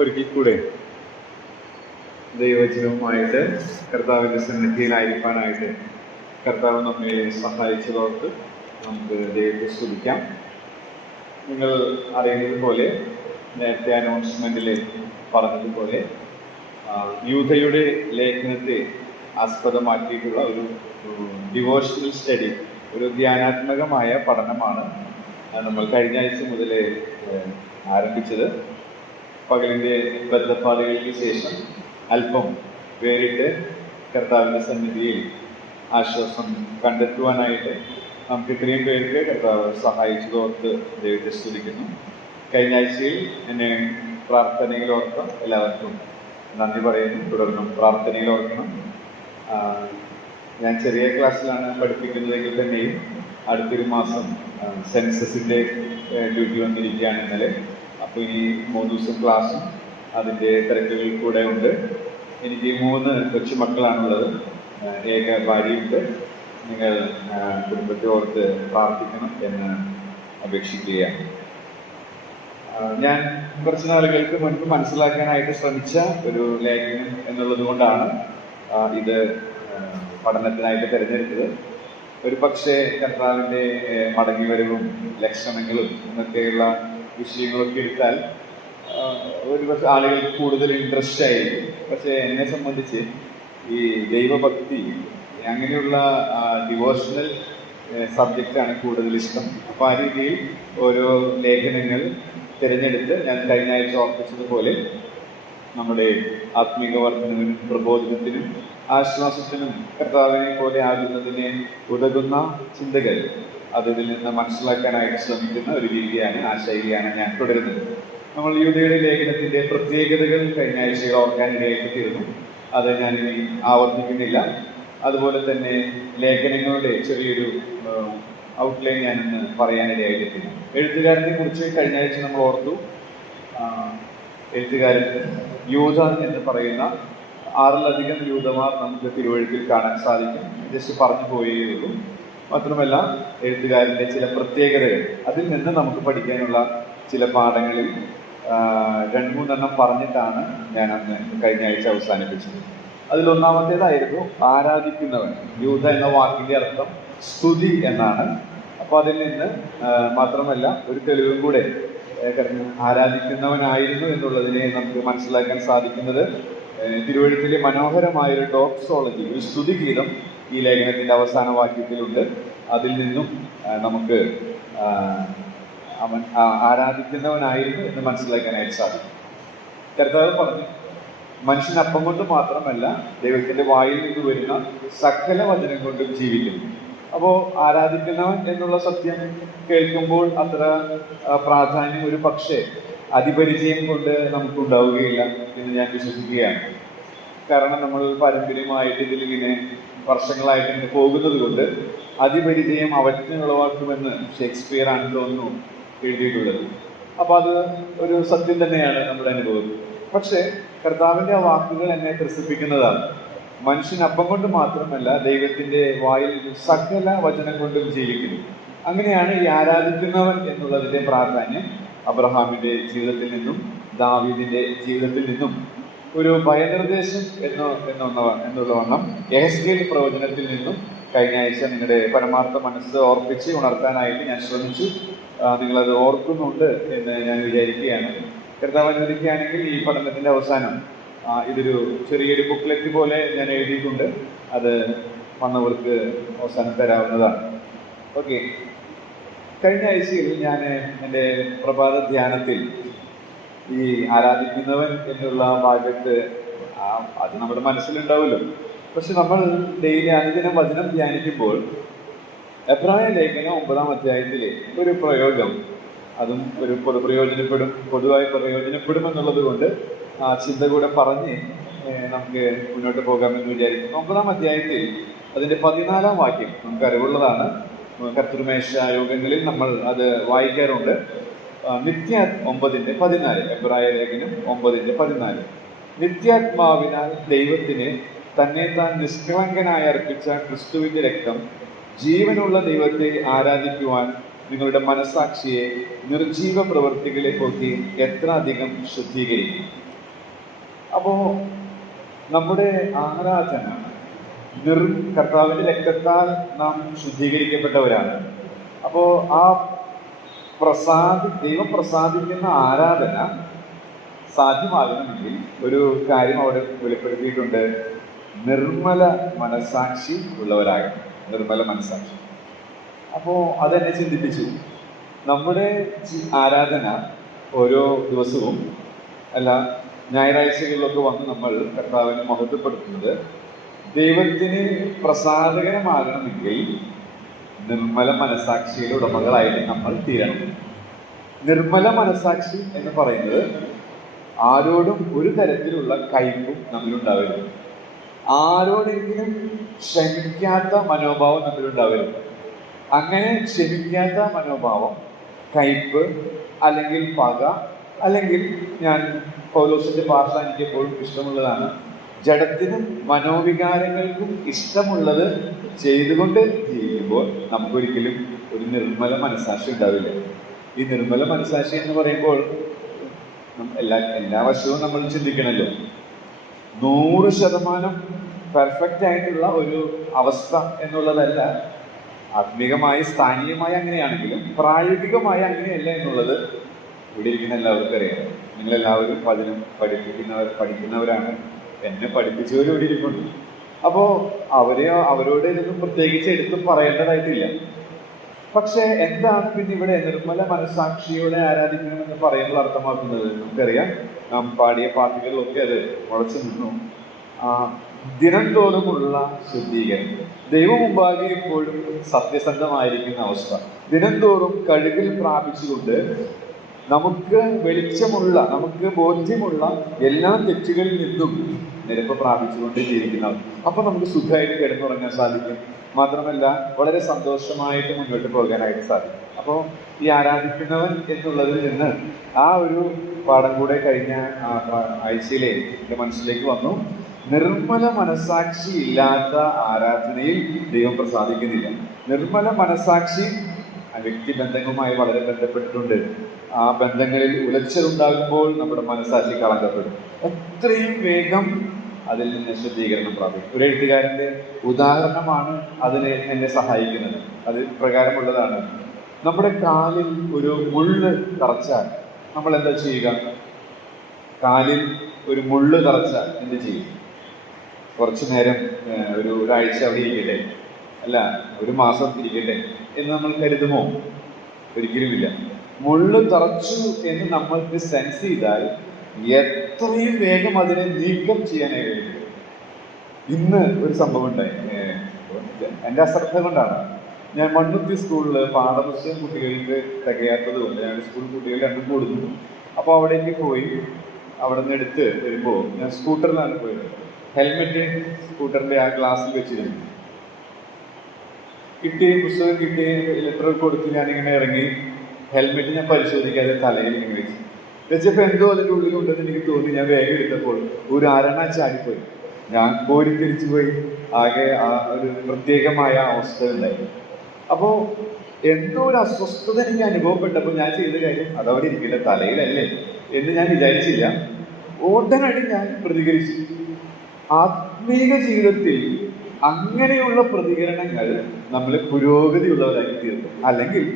ഒരിക്കൽ കൂടെ ദൈവവചനവുമായിട്ട് കർത്താവിൻ്റെ സന്നിധിയിലായിരിക്കാനായിട്ട് കർത്താവ് നമ്മെ സഹായിച്ചതോർത്ത് നമുക്ക് ദൈവത്തെ സ്തുതിക്കാം. നിങ്ങൾ അറിയുന്നത് പോലെ നേരത്തെ അനൗൺസ്മെൻറ്റിൽ പറഞ്ഞതുപോലെ യൂഥയുടെ ലേഖനത്തെ ആസ്പദമാക്കിയിട്ടുള്ള ഒരു ഡിവോഷണൽ സ്റ്റഡി, ഒരു ധ്യാനാത്മകമായ പഠനമാണ് നമ്മൾ കഴിഞ്ഞ ആഴ്ച മുതൽ ആരംഭിച്ചത്. പകലിൻ്റെ ബദ്ധപ്പാടുകൾക്ക് ശേഷം അല്പം വേറിട്ട് കർത്താവിൻ്റെ സന്നിധിയിൽ ആശ്വാസം കണ്ടെത്തുവാനായിട്ട് നമുക്ക് ഇത്രയും പേർക്ക് കർത്താവ് സഹായിച്ചതോർത്ത് ദൈവത്തെ സ്തുതിക്കുന്നു. കഴിഞ്ഞ ആഴ്ചയിൽ എന്നെ പ്രാർത്ഥനയിൽ ഓർത്ത എല്ലാവർക്കും നന്ദി പറയുന്നു. തുടർന്നും പ്രാർത്ഥനയിൽ ഓർക്കണം. ഞാൻ ചെറിയ ക്ലാസ്സിലാണ് പഠിപ്പിക്കുന്നതെങ്കിൽ തന്നെയും അടുത്തൊരു മാസം സെൻസസിൻ്റെ ഡ്യൂട്ടി വന്നിരിക്കുകയാണ് ഇന്നലെ. അപ്പോൾ ഇനി 3 ദിവസം ക്ലാസ്സും അതിൻ്റെ തിരക്കുകൾ കൂടെ ഉണ്ട്. എനിക്ക് 3 കൊച്ചുമക്കളാണുള്ളത്, ഏക ഭാര്യയുണ്ട്. നിങ്ങൾ കുടുംബത്തെ ഓർത്ത് പ്രാർത്ഥിക്കണം എന്ന് അപേക്ഷിക്കുകയാണ്. ഞാൻ കുറച്ച് നാളുകൾക്ക് മുൻപ് മനസ്സിലാക്കാനായിട്ട് ശ്രമിച്ച ഒരു ലേഖനം എന്നുള്ളത് കൊണ്ടാണ് ഇത് പഠനത്തിനായിട്ട് തിരഞ്ഞെടുത്തത്. ഒരു പക്ഷേ കർത്താവിൻ്റെ മടങ്ങിവരവും ലക്ഷണങ്ങളും എന്നൊക്കെയുള്ള വിഷയങ്ങളൊക്കെ എടുത്താൽ ഒരു പക്ഷേ ആളുകൾക്ക് കൂടുതൽ ഇൻട്രസ്റ്റ് ആയിരിക്കും. പക്ഷേ എന്നെ സംബന്ധിച്ച് ഈ ദൈവഭക്തി അങ്ങനെയുള്ള ഡിവോഷണൽ സബ്ജക്റ്റാണ് കൂടുതൽ ഇഷ്ടം. അപ്പോൾ ആ രീതിയിൽ ഓരോ ലേഖനങ്ങൾ തിരഞ്ഞെടുത്ത് ഞാൻ കഴിഞ്ഞ ആഴ്ച ഓർപ്പിച്ചതുപോലെ നമ്മുടെ ആത്മീക വർദ്ധനവിനും പ്രബോധനത്തിനും ആശ്വാസത്തിനും കർത്താവിനെ പോലെ ആകുന്നതിനെ ഉതകുന്ന ചിന്തകൾ അതിൽ നിന്ന് മനസ്സിലാക്കാനായിട്ട് ശ്രമിക്കുന്ന ഒരു രീതിയാണ്, ആ ശൈലിയാണ് ഞാൻ തുടരുന്നത്. നമ്മൾ യൂഥയുടെ ലേഖനത്തിൻ്റെ പ്രത്യേകതകൾ കഴിഞ്ഞ ആഴ്ചയിൽ ഓർക്കാനിടയായിട്ട് തീർന്നു. അത് ഞാനിനി ആവർത്തിക്കുന്നില്ല. അതുപോലെ തന്നെ ലേഖനങ്ങളുടെ ചെറിയൊരു ഔട്ട്ലൈൻ ഞാനിന്ന് പറയാനിടയായിട്ടില്ല. എഴുത്തുകാരനെ കുറിച്ച് കഴിഞ്ഞ ആഴ്ച നമ്മൾ ഓർത്തു. എഴുത്തുകാരൻ യൂഥ എന്ന് പറയുന്ന 6ലധികം യൂഥമാർ നമുക്ക് തിരുവഴുത്തിൽ കാണാൻ സാധിക്കും. ജസ്റ്റ് പറഞ്ഞു പോയേ ഉള്ളൂ. മാത്രമല്ല എഴുത്തുകാരൻ്റെ ചില പ്രത്യേകതകൾ, അതിൽ നിന്ന് നമുക്ക് പഠിക്കാനുള്ള ചില പാഠങ്ങളിൽ 2-3 പറഞ്ഞിട്ടാണ് ഞാൻ അന്ന് കഴിഞ്ഞ ആഴ്ച അവസാനിപ്പിച്ചത്. അതിലൊന്നാമത്തേതായിരുന്നു ആരാധിക്കുന്നവൻ. യൂഥ എന്ന വാക്കിൻ്റെ അർത്ഥം സ്തുതി എന്നാണ്. അപ്പോൾ അതിൽ നിന്ന് മാത്രമല്ല ഒരു തെളിവും കൂടെ ആരാധിക്കുന്നവനായിരുന്നു എന്നുള്ളതിനെ നമുക്ക് മനസ്സിലാക്കാൻ സാധിക്കുന്നത് തിരുവഴുത്തിലെ മനോഹരമായൊരു ഡോക്സോളജി, ഒരു സ്തുതിഗീതം ഈ ലേഖനത്തിൻ്റെ അവസാന വാക്യത്തിലുണ്ട്. അതിൽ നിന്നും നമുക്ക് അവൻ ആരാധിക്കുന്നവനായിരുന്നു എന്ന് മനസ്സിലാക്കാനായിട്ട് സാധിക്കും. കർത്താവ് പറഞ്ഞു, മനുഷ്യൻ അപ്പം കൊണ്ട് മാത്രമല്ല ദൈവത്തിൻ്റെ വായിൽ നിന്ന് വരുന്ന സകല വചനം കൊണ്ടും ജീവിക്കുന്നു. അപ്പോൾ ആരാധിക്കുന്നവൻ എന്നുള്ള സത്യം കേൾക്കുമ്പോൾ അത്ര പ്രാധാന്യം ഒരു പക്ഷേ അതിപരിചയം കൊണ്ട് നമുക്കുണ്ടാവുകയില്ല എന്ന് ഞാൻ വിശ്വസിക്കുകയാണ്. കാരണം നമ്മൾ പാരമ്പര്യമായിട്ട് ഇതിലിങ്ങനെ വർഷങ്ങളായിട്ട് ഇങ്ങനെ പോകുന്നത് കൊണ്ട് അതിപരിചയം അവജ്ഞ ഉളവാക്കുമെന്ന് ഷേക്സ്പിയർ ആണ് തോന്നുന്നു എഴുതിയിട്ടുള്ളത്. അപ്പോൾ അത് ഒരു സത്യം തന്നെയാണ് നമ്മുടെ അനുഭവം. പക്ഷേ കർത്താവിൻ്റെ ആ വാക്കുകൾ എന്നെ ത്രസിപ്പിക്കുന്നതാണ്. മനുഷ്യൻ അപ്പം കൊണ്ട് മാത്രമല്ല ദൈവത്തിൻ്റെ വായിൽ സകല വചനം കൊണ്ടും ജീവിക്കുന്നു. അങ്ങനെയാണ് ഈ ആരാധിക്കുന്നവൻ എന്നുള്ളതിൻ്റെ പ്രാധാന്യം അബ്രഹാമിൻ്റെ ജീവിതത്തിൽ നിന്നും ദാവീദിൻ്റെ ജീവിതത്തിൽ നിന്നും ഒരു ഭയനിർദ്ദേശം എന്നുള്ളവണ്ണം യെഹെസ്കേൽ പ്രവചനത്തിൽ നിന്നും കഴിഞ്ഞ ആഴ്ച നിങ്ങളുടെ പരമാർത്ഥ മനസ്സ് ഓർപ്പിച്ച് ഉണർത്താനായിട്ട് ഞാൻ ശ്രമിച്ചു. നിങ്ങളത് ഓർക്കുന്നുണ്ട് എന്ന് ഞാൻ വിചാരിക്കുകയാണ്. കർത്താവ് അനുവദിക്കുകയാണെങ്കിൽ ഈ പഠനത്തിൻ്റെ അവസാനം ഇതൊരു ചെറിയൊരു ബുക്ക്ലെറ്റ് പോലെ ഞാൻ എഴുതിയിട്ടുണ്ട്. അത് വന്നവർക്ക് അവസാനം തരാവുന്നതാണ്. ഓക്കെ. കഴിഞ്ഞ ആഴ്ചയിൽ ഞാൻ എൻ്റെ പ്രഭാത ധ്യാനത്തിൽ ഈ ആരാധിക്കുന്നവൻ എന്നുള്ള ഭാഗത്ത് അത് നമ്മുടെ മനസ്സിലുണ്ടാവുമല്ലോ. പക്ഷെ നമ്മൾ ഡെയിലി അനുദിനം വചനം ധ്യാനിക്കുമ്പോൾ എബ്രായ ലേഖനം 9-ാം അധ്യായത്തിലെ ഒരു പ്രയോഗം, അതും ഒരു പൊതുവായി പ്രയോജനപ്പെടുമെന്നുള്ളത് കൊണ്ട് ആ ചിന്ത കൂടെ പറഞ്ഞ് നമുക്ക് മുന്നോട്ട് പോകാമെന്ന് വിചാരിക്കുന്നു. 9-ാം അധ്യായത്തിൽ അതിൻ്റെ 14-ാം വാക്യം നമുക്ക് അറിവുള്ളതാണ്. കർത്തൃമേശ യോഗങ്ങളിൽ നമ്മൾ അത് വായിക്കാറുണ്ട്. 9:14 എബ്രായ ലേഖനം 9:14 നിത്യാത്മാവിനാൽ ദൈവത്തിന് തന്നെ താൻ നിഷ്കളങ്കനായി അർപ്പിച്ച ക്രിസ്തുവിൻ്റെ രക്തം ജീവനുള്ള ദൈവത്തെ ആരാധിക്കുവാൻ നിങ്ങളുടെ മനസാക്ഷിയെ നിർജീവ പ്രവൃത്തികളെ പോക്കി എത്ര അധികം ശുദ്ധീകരിക്കും. അപ്പോ നമ്മുടെ ആരാധന കർത്താവിന്റെ രക്തത്താൽ നാം ശുദ്ധീകരിക്കപ്പെട്ടവരാണ്. അപ്പോ ആ ദൈവം പ്രസാദിക്കുന്ന ആരാധന സാധ്യമാകണമെങ്കിൽ ഒരു കാര്യം അവിടെ വെളിപ്പെടുത്തിയിട്ടുണ്ട്: നിർമ്മല മനസാക്ഷി ഉള്ളവരാകണം. നിർമ്മല മനസാക്ഷി. അപ്പോ അതെന്നെ ചിന്തിപ്പിച്ചു. നമ്മുടെ ആരാധന ഓരോ ദിവസവും അല്ല, ഞായറാഴ്ചകളിലൊക്കെ വന്ന് നമ്മൾ കർത്താവിനെ മഹത്വപ്പെടുത്തുന്നത് ദൈവത്തിന് പ്രസാദകരമാകണമെങ്കിൽ നിർമ്മല മനസാക്ഷിയുടെ ഉടമകളായിട്ട് നമ്മൾ തീരണം. നിർമ്മല മനസാക്ഷി എന്ന് പറയുന്നത് ആരോടും ഒരു തരത്തിലുള്ള കയ്പും നമ്മിലുണ്ടാവരുത്. ആരോടെങ്കിലും ക്ഷമിക്കാത്ത മനോഭാവം നമ്മിലുണ്ടാവരുത്. അങ്ങനെ ക്ഷമിക്കാത്ത മനോഭാവം, കയ്പ്, അല്ലെങ്കിൽ പക, അല്ലെങ്കിൽ ഞാൻ പൗലോസിന്റെ ഭാഷ എനിക്ക് എപ്പോഴും ഇഷ്ടമുള്ളതാണ്, ജഡത്തിനും മനോവികാരങ്ങൾക്കും ഇഷ്ടമുള്ളത് ചെയ്തുകൊണ്ട് ജീവിക്കുമ്പോൾ നമുക്കൊരിക്കലും ഒരു നിർമ്മല മനസാക്ഷി ഉണ്ടാവില്ല. ഈ നിർമ്മല മനസാക്ഷി എന്ന് പറയുമ്പോൾ എല്ലാ വശവും നമ്മൾ ചിന്തിക്കണമല്ലോ. 100% പെർഫെക്റ്റ് ആയിട്ടുള്ള ഒരു അവസ്ഥ എന്നുള്ളതല്ല. ആത്മീകമായി സ്ഥാനീയമായി അങ്ങനെയാണെങ്കിലും പ്രായോഗികമായി അങ്ങനെയല്ല എന്നുള്ളത് ഇവിടെ ഇരിക്കുന്ന എല്ലാവർക്കും അറിയാം. നിങ്ങളെല്ലാവരും പഠിക്കുന്നവരാണ്. എന്നെ പഠിപ്പിച്ചവരും ഇവിടെ ഇരിക്കുന്നു. അപ്പോ അവരോട് ഇതൊന്നും പ്രത്യേകിച്ച് എടുത്തും പറയേണ്ടതായിട്ടില്ല. പക്ഷെ എന്താണ് പിന്നെ ഇവിടെ നിർമ്മല മനസാക്ഷിയോടെ ആരാധിക്കണമെന്ന് പറയുന്നത് അർത്ഥമാക്കുന്നത്? നമുക്കറിയാം, നാം പാടിയ പാട്ടുകളിലൊക്കെ അത് മുളച്ചു നിന്നു. ദിനം തോറുമുള്ള ശുദ്ധീകരണം, ദൈവം മുമ്പാകെ എപ്പോഴും സത്യസന്ധമായിരിക്കുന്ന അവസ്ഥ, ദിനം തോറും കഴുകൽ പ്രാപിച്ചുകൊണ്ട് നമുക്ക് വെളിച്ചമുള്ള, നമുക്ക് ബോധ്യമുള്ള എല്ലാ തെറ്റുകളിൽ നിന്നും നിരപ്പ് പ്രാപിച്ചുകൊണ്ട് ജീവിക്കുന്നവർ. അപ്പൊ നമുക്ക് സുഖമായിട്ട് കിടന്നുറങ്ങാൻ സാധിക്കും. മാത്രമല്ല വളരെ സന്തോഷമായിട്ട് മുന്നോട്ട് പോകാനായിട്ട് സാധിക്കും. അപ്പോൾ ഈ ആരാധിക്കുന്നവൻ എന്നുള്ളതിൽ നിന്ന് ആ ഒരു പാഠം കൂടെ കഴിഞ്ഞ ആഴ്ചയിലെ എൻ്റെ മനസ്സിലേക്ക് വന്നു. നിർമ്മല മനസാക്ഷി ഇല്ലാത്ത ആരാധനയിൽ ദൈവം പ്രസാദിക്കുന്നില്ല. നിർമ്മല മനസാക്ഷി വ്യക്തിബന്ധങ്ങളുമായി വളരെ ബന്ധപ്പെട്ടിട്ടുണ്ട്. ആ ബന്ധങ്ങളിൽ ഉലച്ചിലുണ്ടാകുമ്പോൾ നമ്മുടെ മനസാക്ഷി കളങ്കപ്പെടും. എത്രയും വേഗം അതിൽ നിന്ന് ശുദ്ധീകരണം പ്രാപിക്കും. ഒരു എഴുത്തുകാരൻ്റെ ഉദാഹരണമാണ് അതിന് എന്നെ സഹായിക്കുന്നത്. അത് പ്രകാരമുള്ളതാണ്. നമ്മുടെ കാലിൽ ഒരു മുള്ള് തറച്ചാൽ നമ്മൾ എന്താ ചെയ്യുക? കാലിൽ ഒരു മുള്ള് തറച്ചാൽ എന്ത് ചെയ്യും? കുറച്ചു നേരം ഒരാഴ്ച അവിടെ ഇരിക്കട്ടെ, അല്ല ഒരു മാസം ഇരിക്കട്ടെ എന്ന് നമ്മൾ കരുതുമോ? ഒരിക്കലുമില്ല. മുള്ള് തറച്ചു എന്ന് നമ്മൾക്ക് സെൻസ് ചെയ്താൽ എത്രയും വേഗം അതിനെ നീക്കം ചെയ്യാനായി കഴിയും. ഇന്ന് ഒരു സംഭവം ഉണ്ടായി. എൻ്റെ അശ്രദ്ധ കൊണ്ടാണ്. ഞാൻ മണ്ണുത്തി സ്കൂളിൽ പാഠപുസ്തകം കുട്ടികൾക്ക് തികയാത്തത് കൊണ്ട് ഞാൻ സ്കൂൾ കുട്ടികൾ രണ്ടും കൊടുത്തു. അപ്പോൾ അവിടേക്ക് പോയി അവിടെ നിന്ന് എടുത്ത് വരുമ്പോൾ ഞാൻ സ്കൂട്ടറിലാണ് പോയത്. ഹെൽമെറ്റ് സ്കൂട്ടറിൻ്റെ ആ ഗ്ലാസ്സിൽ വെച്ചിരുന്നു. പുസ്തകം കിട്ടി, ലെറ്റർ കൊടുത്ത് ഞാനിങ്ങനെ ഇറങ്ങി. ഹെൽമെറ്റ് ഞാൻ പരിശോധിക്കാതെ തലയിൽ ഇങ്ങനെ വെച്ചപ്പോൾ എന്തോ അതിൻ്റെ ഉള്ളിലുണ്ടെന്ന് എനിക്ക് തോന്നി. ഞാൻ വേഗം എടുത്തപ്പോൾ ഒരു അരണ ചാടിപ്പോയി. ഞാൻ കോരിത്തിരിച്ചു പോയി. ആകെ ആ ഒരു പ്രത്യേകമായ അവസ്ഥ ഉണ്ടായി. അപ്പോൾ എന്തോ ഒരു അസ്വസ്ഥത എനിക്ക് അനുഭവപ്പെട്ടപ്പോൾ ഞാൻ ചെയ്ത കാര്യം, അതവിടെ ഇരിക്കില്ല, തലയിലല്ലേ എന്ന് ഞാൻ വിചാരിച്ചില്ല. ഉടനടി ഞാൻ പ്രതികരിച്ചു. ആത്മീക ജീവിതത്തിൽ അങ്ങനെയുള്ള പ്രതികരണങ്ങൾ നമ്മളെ പുരോഗതിയുള്ളവരാക്കി തീർക്കും. അല്ലെങ്കിൽ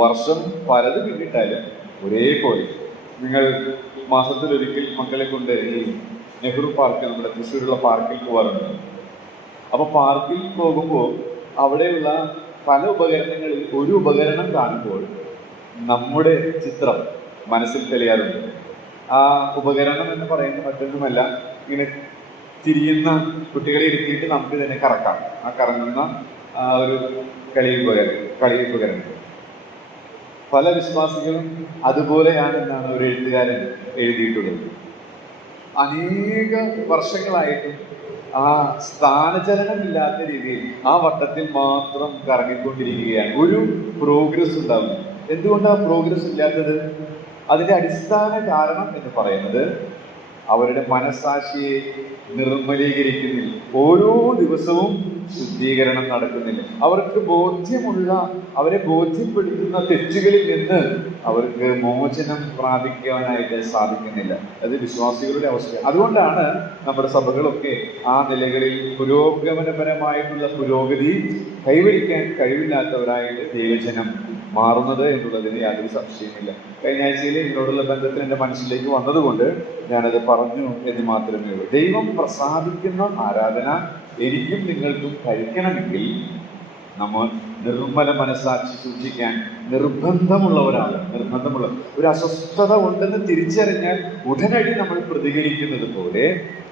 വർഷം പലത് പിന്നിട്ടാലും ഒരേപോലെ. നിങ്ങൾ മാസത്തിലൊരിക്കൽ മക്കളെ കൊണ്ട് ഈ നെഹ്റു പാർക്ക്, നമ്മുടെ തൃശ്ശൂരുള്ള പാർക്കിൽ പോകാറുണ്ട്. അപ്പോൾ പാർക്കിൽ പോകുമ്പോൾ അവിടെയുള്ള പല ഉപകരണങ്ങളിൽ ഒരു ഉപകരണം കാണുമ്പോൾ നമ്മുടെ ചിത്രം മനസ്സിൽ തെളിയാറുണ്ട്. ആ ഉപകരണം എന്ന് പറയുന്നത് മറ്റൊന്നുമല്ല, ഇങ്ങനെ തിരിയുന്ന കുട്ടികളെ ഇരുത്തിയിട്ട് നമുക്ക് തന്നെ കറക്കാം. ആ കറങ്ങുന്ന ഒരു കളി ഉപകരണം. പല വിശ്വാസികളും അതുപോലെയാണെന്നാണ് ഒരു എഴുത്തുകാരൻ എഴുതിയിട്ടുള്ളത്. അനേക വർഷങ്ങളായിട്ടും ആ സ്ഥാനചലനമില്ലാത്ത രീതിയിൽ ആ വട്ടത്തിൽ മാത്രം കറങ്ങിക്കൊണ്ടിരിക്കുകയാണ്. ഒരു പ്രോഗ്രസ് ഉണ്ടാവില്ല. എന്തുകൊണ്ടാണ് പ്രോഗ്രസ് ഇല്ലാത്തത്? അതിന്റെ അടിസ്ഥാന കാരണം എന്ന് പറയുന്നത് അവരുടെ മനസ്സാക്ഷിയെ നിർമ്മലീകരിക്കുന്നില്ല. ഓരോ ദിവസവും ശുദ്ധീകരണം നടക്കുന്നില്ല. അവർക്ക് ബോധ്യമുള്ള, അവരെ ബോധ്യപ്പെടുത്തുന്ന തെറ്റുകളിൽ നിന്ന് അവർക്ക് മോചനം പ്രാപിക്കാനായിട്ട് സാധിക്കുന്നില്ല. അത് വിശ്വാസികളുടെ അവസ്ഥ. അതുകൊണ്ടാണ് നമ്മുടെ സഭകളൊക്കെ ആ നിലകളിൽ പുരോഗമനപരമായിട്ടുള്ള പുരോഗതി കൈവരിക്കാൻ കഴിവില്ലാത്തവരായിട്ട് ദൈവജനം മാറുന്നത് എന്നുള്ളതിന് യാതൊരു സംശയമില്ല. കഴിഞ്ഞ ആഴ്ചയിൽ ഇതിനോടുള്ള ബന്ധത്തിൽ എൻ്റെ മനസ്സിലേക്ക് വന്നതുകൊണ്ട് ഞാനത് പറഞ്ഞു എന്ന് മാത്രമേ ഉള്ളൂ. ദൈവം പ്രസാദിക്കുന്ന ആരാധന എനിക്കും നിങ്ങൾക്കും കഴിക്കണമെങ്കിൽ നമ്മൾ നിർമ്മല മനസ്സാക്ഷി സൂക്ഷിക്കാൻ നിർബന്ധമുള്ളവരാണ്. ഒരു അസ്വസ്ഥത ഉണ്ടെന്ന് തിരിച്ചറിഞ്ഞാൽ ഉടനടി നമ്മൾ പ്രതികരിക്കുന്നത് പോലെ,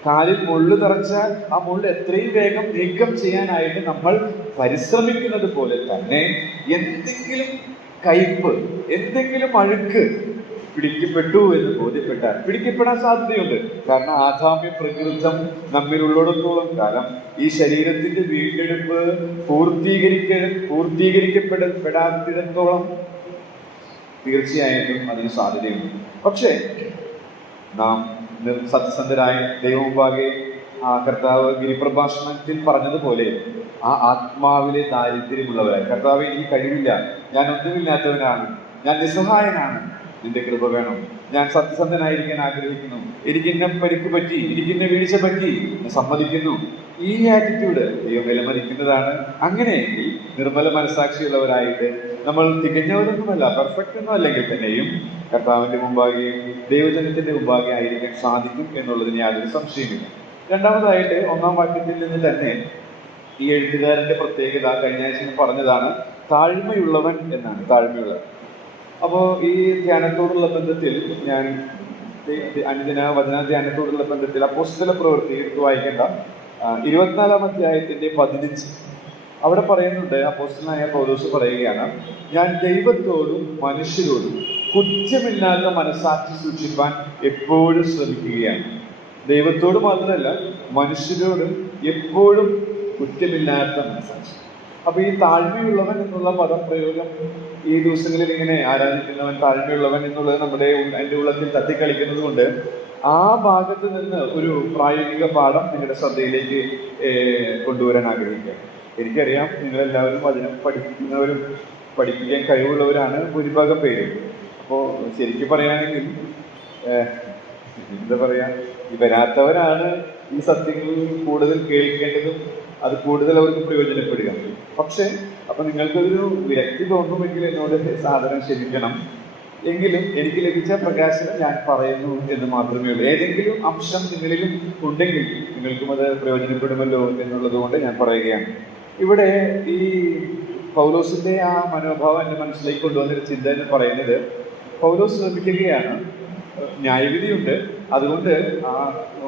കാലിൽ മുള്ളു തറച്ചാൽ ആ മുള്ള് എത്രയും വേഗം നീക്കം ചെയ്യാനായിട്ട് നമ്മൾ പരിശ്രമിക്കുന്നത് പോലെ തന്നെ എന്തെങ്കിലും കയ്പ്, എന്തെങ്കിലും അഴുക്ക് പിടിക്കപ്പെട്ടു എന്ന് ബോധ്യപ്പെട്ടാൽ, പിടിക്കപ്പെടാൻ സാധ്യതയുണ്ട്. കാരണം ആദാമ്യ പ്രകൃതം നമ്മിലുള്ളിടത്തോളം കാലം ഈ ശരീരത്തിന്റെ വീണ്ടെടുപ്പ് പൂർത്തീകരിക്കപ്പെടാത്തിടത്തോളം തീർച്ചയായിട്ടും അതിന് സാധ്യതയുണ്ട്. പക്ഷേ നാം സത്യസന്ധരായ ദൈവമുമ്പാകെ ആ കർത്താവ് ഗിരിപ്രഭാഷണത്തിൽ പറഞ്ഞതുപോലെ ആ ആത്മാവിലെ ദാരിദ്ര്യമുള്ളവരായി, കർത്താവ് എനിക്ക് കഴിവില്ല, ഞാൻ ഒന്നുമില്ലാത്തവനാണ്, ഞാൻ നിസ്സഹായനാണ്, നിന്റെ കൃപ വേണം, ഞാൻ സത്യസന്ധനായിരിക്കാൻ ആഗ്രഹിക്കുന്നു, എനിക്ക് ഇന്ന പരിക്ക് പറ്റി, എനിക്ക് ഇന്ന വീഴ്ച പറ്റി, ഞാൻ സമ്മതിക്കുന്നു. ഈ ആറ്റിറ്റ്യൂഡ് ദൈവം വിലമതിക്കുന്നതാണ്. അങ്ങനെയെങ്കിൽ നിർമ്മല മനസ്സാക്ഷിയുള്ളവരായിട്ട് നമ്മൾ തികഞ്ഞവരൊന്നുമല്ല, പെർഫെക്റ്റ് ഒന്നും അല്ലെങ്കിൽ തന്നെയും കർത്താവിന്റെ മുമ്പാകെയും ദൈവജനത്തിന്റെ മുമ്പാകെ ആയിരിക്കാൻ സാധിക്കും എന്നുള്ളതിന് യാതൊരു സംശയമില്ല. രണ്ടാമതായിട്ട് 1-ാം വാക്യത്തിൽ നിന്ന് തന്നെ ഈ എഴുത്തുകാരന്റെ പ്രത്യേകത കഴിഞ്ഞ ആഴ്ച പറഞ്ഞതാണ്, താഴ്മയുള്ളവൻ എന്നാണ്. താഴ്മയുള്ളവൻ. അപ്പോൾ ഈ ധ്യാനത്തോടുള്ള ബന്ധത്തിൽ ഞാൻ അനുദിന വചന ധ്യാനത്തോടുള്ള ബന്ധത്തിൽ അപ്പോസ്തല പ്രവൃത്തി എടുത്ത് വായിക്കേണ്ട 24-ാം അധ്യായത്തിന്റെ 15 അവിടെ പറയുന്നുണ്ട്. അപ്പോസ്തലനായ പൗലോസ് പറയുകയാണ്, ഞാൻ ദൈവത്തോടും മനുഷ്യരോടും കുറ്റമില്ലാത്ത മനസ്സാക്ഷി സൂക്ഷിപ്പാൻ എപ്പോഴും ശ്രമിക്കുകയാണ്. ദൈവത്തോട് മാത്രമല്ല, മനുഷ്യരോടും എപ്പോഴും കുറ്റമില്ലാത്ത മനസ്സാക്ഷി. അപ്പൊ ഈ താഴ്മയുള്ളവൻ എന്നുള്ള പദപ്രയോഗം ഈ ദിവസങ്ങളിൽ ഇങ്ങനെ ആരാധിക്കുന്നവൻ, താഴ്മയുള്ളവൻ എന്നുള്ളത് എൻ്റെ ഉള്ളത്തിൽ തട്ടിക്കളിക്കുന്നത് കൊണ്ട് ആ ഭാഗത്ത് നിന്ന് ഒരു പ്രായോഗിക പാഠം നിങ്ങളുടെ ശ്രദ്ധയിലേക്ക് കൊണ്ടുവരാൻ ആഗ്രഹിക്കുക. എനിക്കറിയാം നിങ്ങളെല്ലാവരും വചനം പഠിപ്പിക്കുന്നവരും പഠിപ്പിക്കാൻ കഴിവുള്ളവരാണ് ഭൂരിഭാഗം പേരും. അപ്പോൾ ശരിക്കും പറയുകയാണെങ്കിൽ എന്താ പറയാ, ഈ വരാത്തവരാണ് ഈ സത്യങ്ങൾ കൂടുതൽ കേൾക്കേണ്ടതും അത് കൂടുതൽ അവർക്ക് പ്രയോജനപ്പെടുക. പക്ഷെ അപ്പൊ നിങ്ങൾക്കൊരു വിരക്തി തോന്നുമെങ്കിൽ എന്നോട് സാധനം ക്ഷമിക്കണം. എങ്കിലും എനിക്ക് ലഭിച്ച പ്രകാശനം ഞാൻ പറയുന്നു എന്ന് മാത്രമേ ഉള്ളൂ. ഏതെങ്കിലും അംശം നിങ്ങളിലും ഉണ്ടെങ്കിൽ നിങ്ങൾക്കും അത് പ്രയോജനപ്പെടുമല്ലോ എന്നുള്ളത് കൊണ്ട് ഞാൻ പറയുകയാണ്. ഇവിടെ ഈ പൗലോസിന്റെ ആ മനോഭാവം എൻ്റെ മനസ്സിലേക്ക് കൊണ്ടുവന്നൊരു ചിന്ത എന്ന് പറയുന്നത്, പൗലോസ് ശ്രമിക്കുകയാണ്, ന്യായവിധിയുണ്ട്, അതുകൊണ്ട് ആ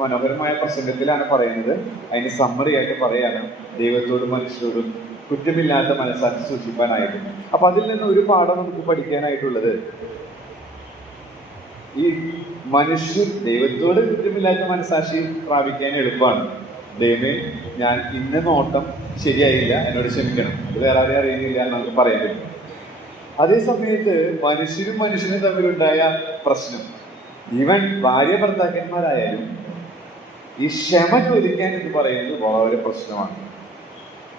മനോഹരമായ പ്രസംഗത്തിലാണ് പറയുന്നത്, അതിന് സമ്മറി ആയിട്ട് പറയാണ്, ദൈവത്തോടും മനുഷ്യരോടും കുറ്റമില്ലാത്ത മനസ്സാക്ഷി സൂക്ഷിപ്പാനായിട്ട്. അപ്പൊ അതിൽ നിന്ന് ഒരു പാഠം നമുക്ക് പഠിക്കാനായിട്ടുള്ളത്, ഈ മനുഷ്യർ ദൈവത്തോട് കുറ്റമില്ലാത്ത മനസ്സാക്ഷി പ്രാപിക്കാൻ എളുപ്പമാണ്. ദൈവമേ, ഞാൻ ഇന്ന നോട്ടം ശരിയായില്ല, എന്നോട് ക്ഷമിക്കണം, അത് വേറെ ആരെയും അറിയുന്നില്ല എന്നൊക്കെ പറയാൻ പറ്റും. അതേ സമയത്ത് മനുഷ്യരും തമ്മിലുണ്ടായ പ്രശ്നം, ഈവൻ ഭാര്യ ഭർത്താക്കന്മാരായാലും ഈ ക്ഷമ ചോദിക്കാൻ എന്ന് പറയുന്നത് വളരെ പ്രശ്നമാണ്.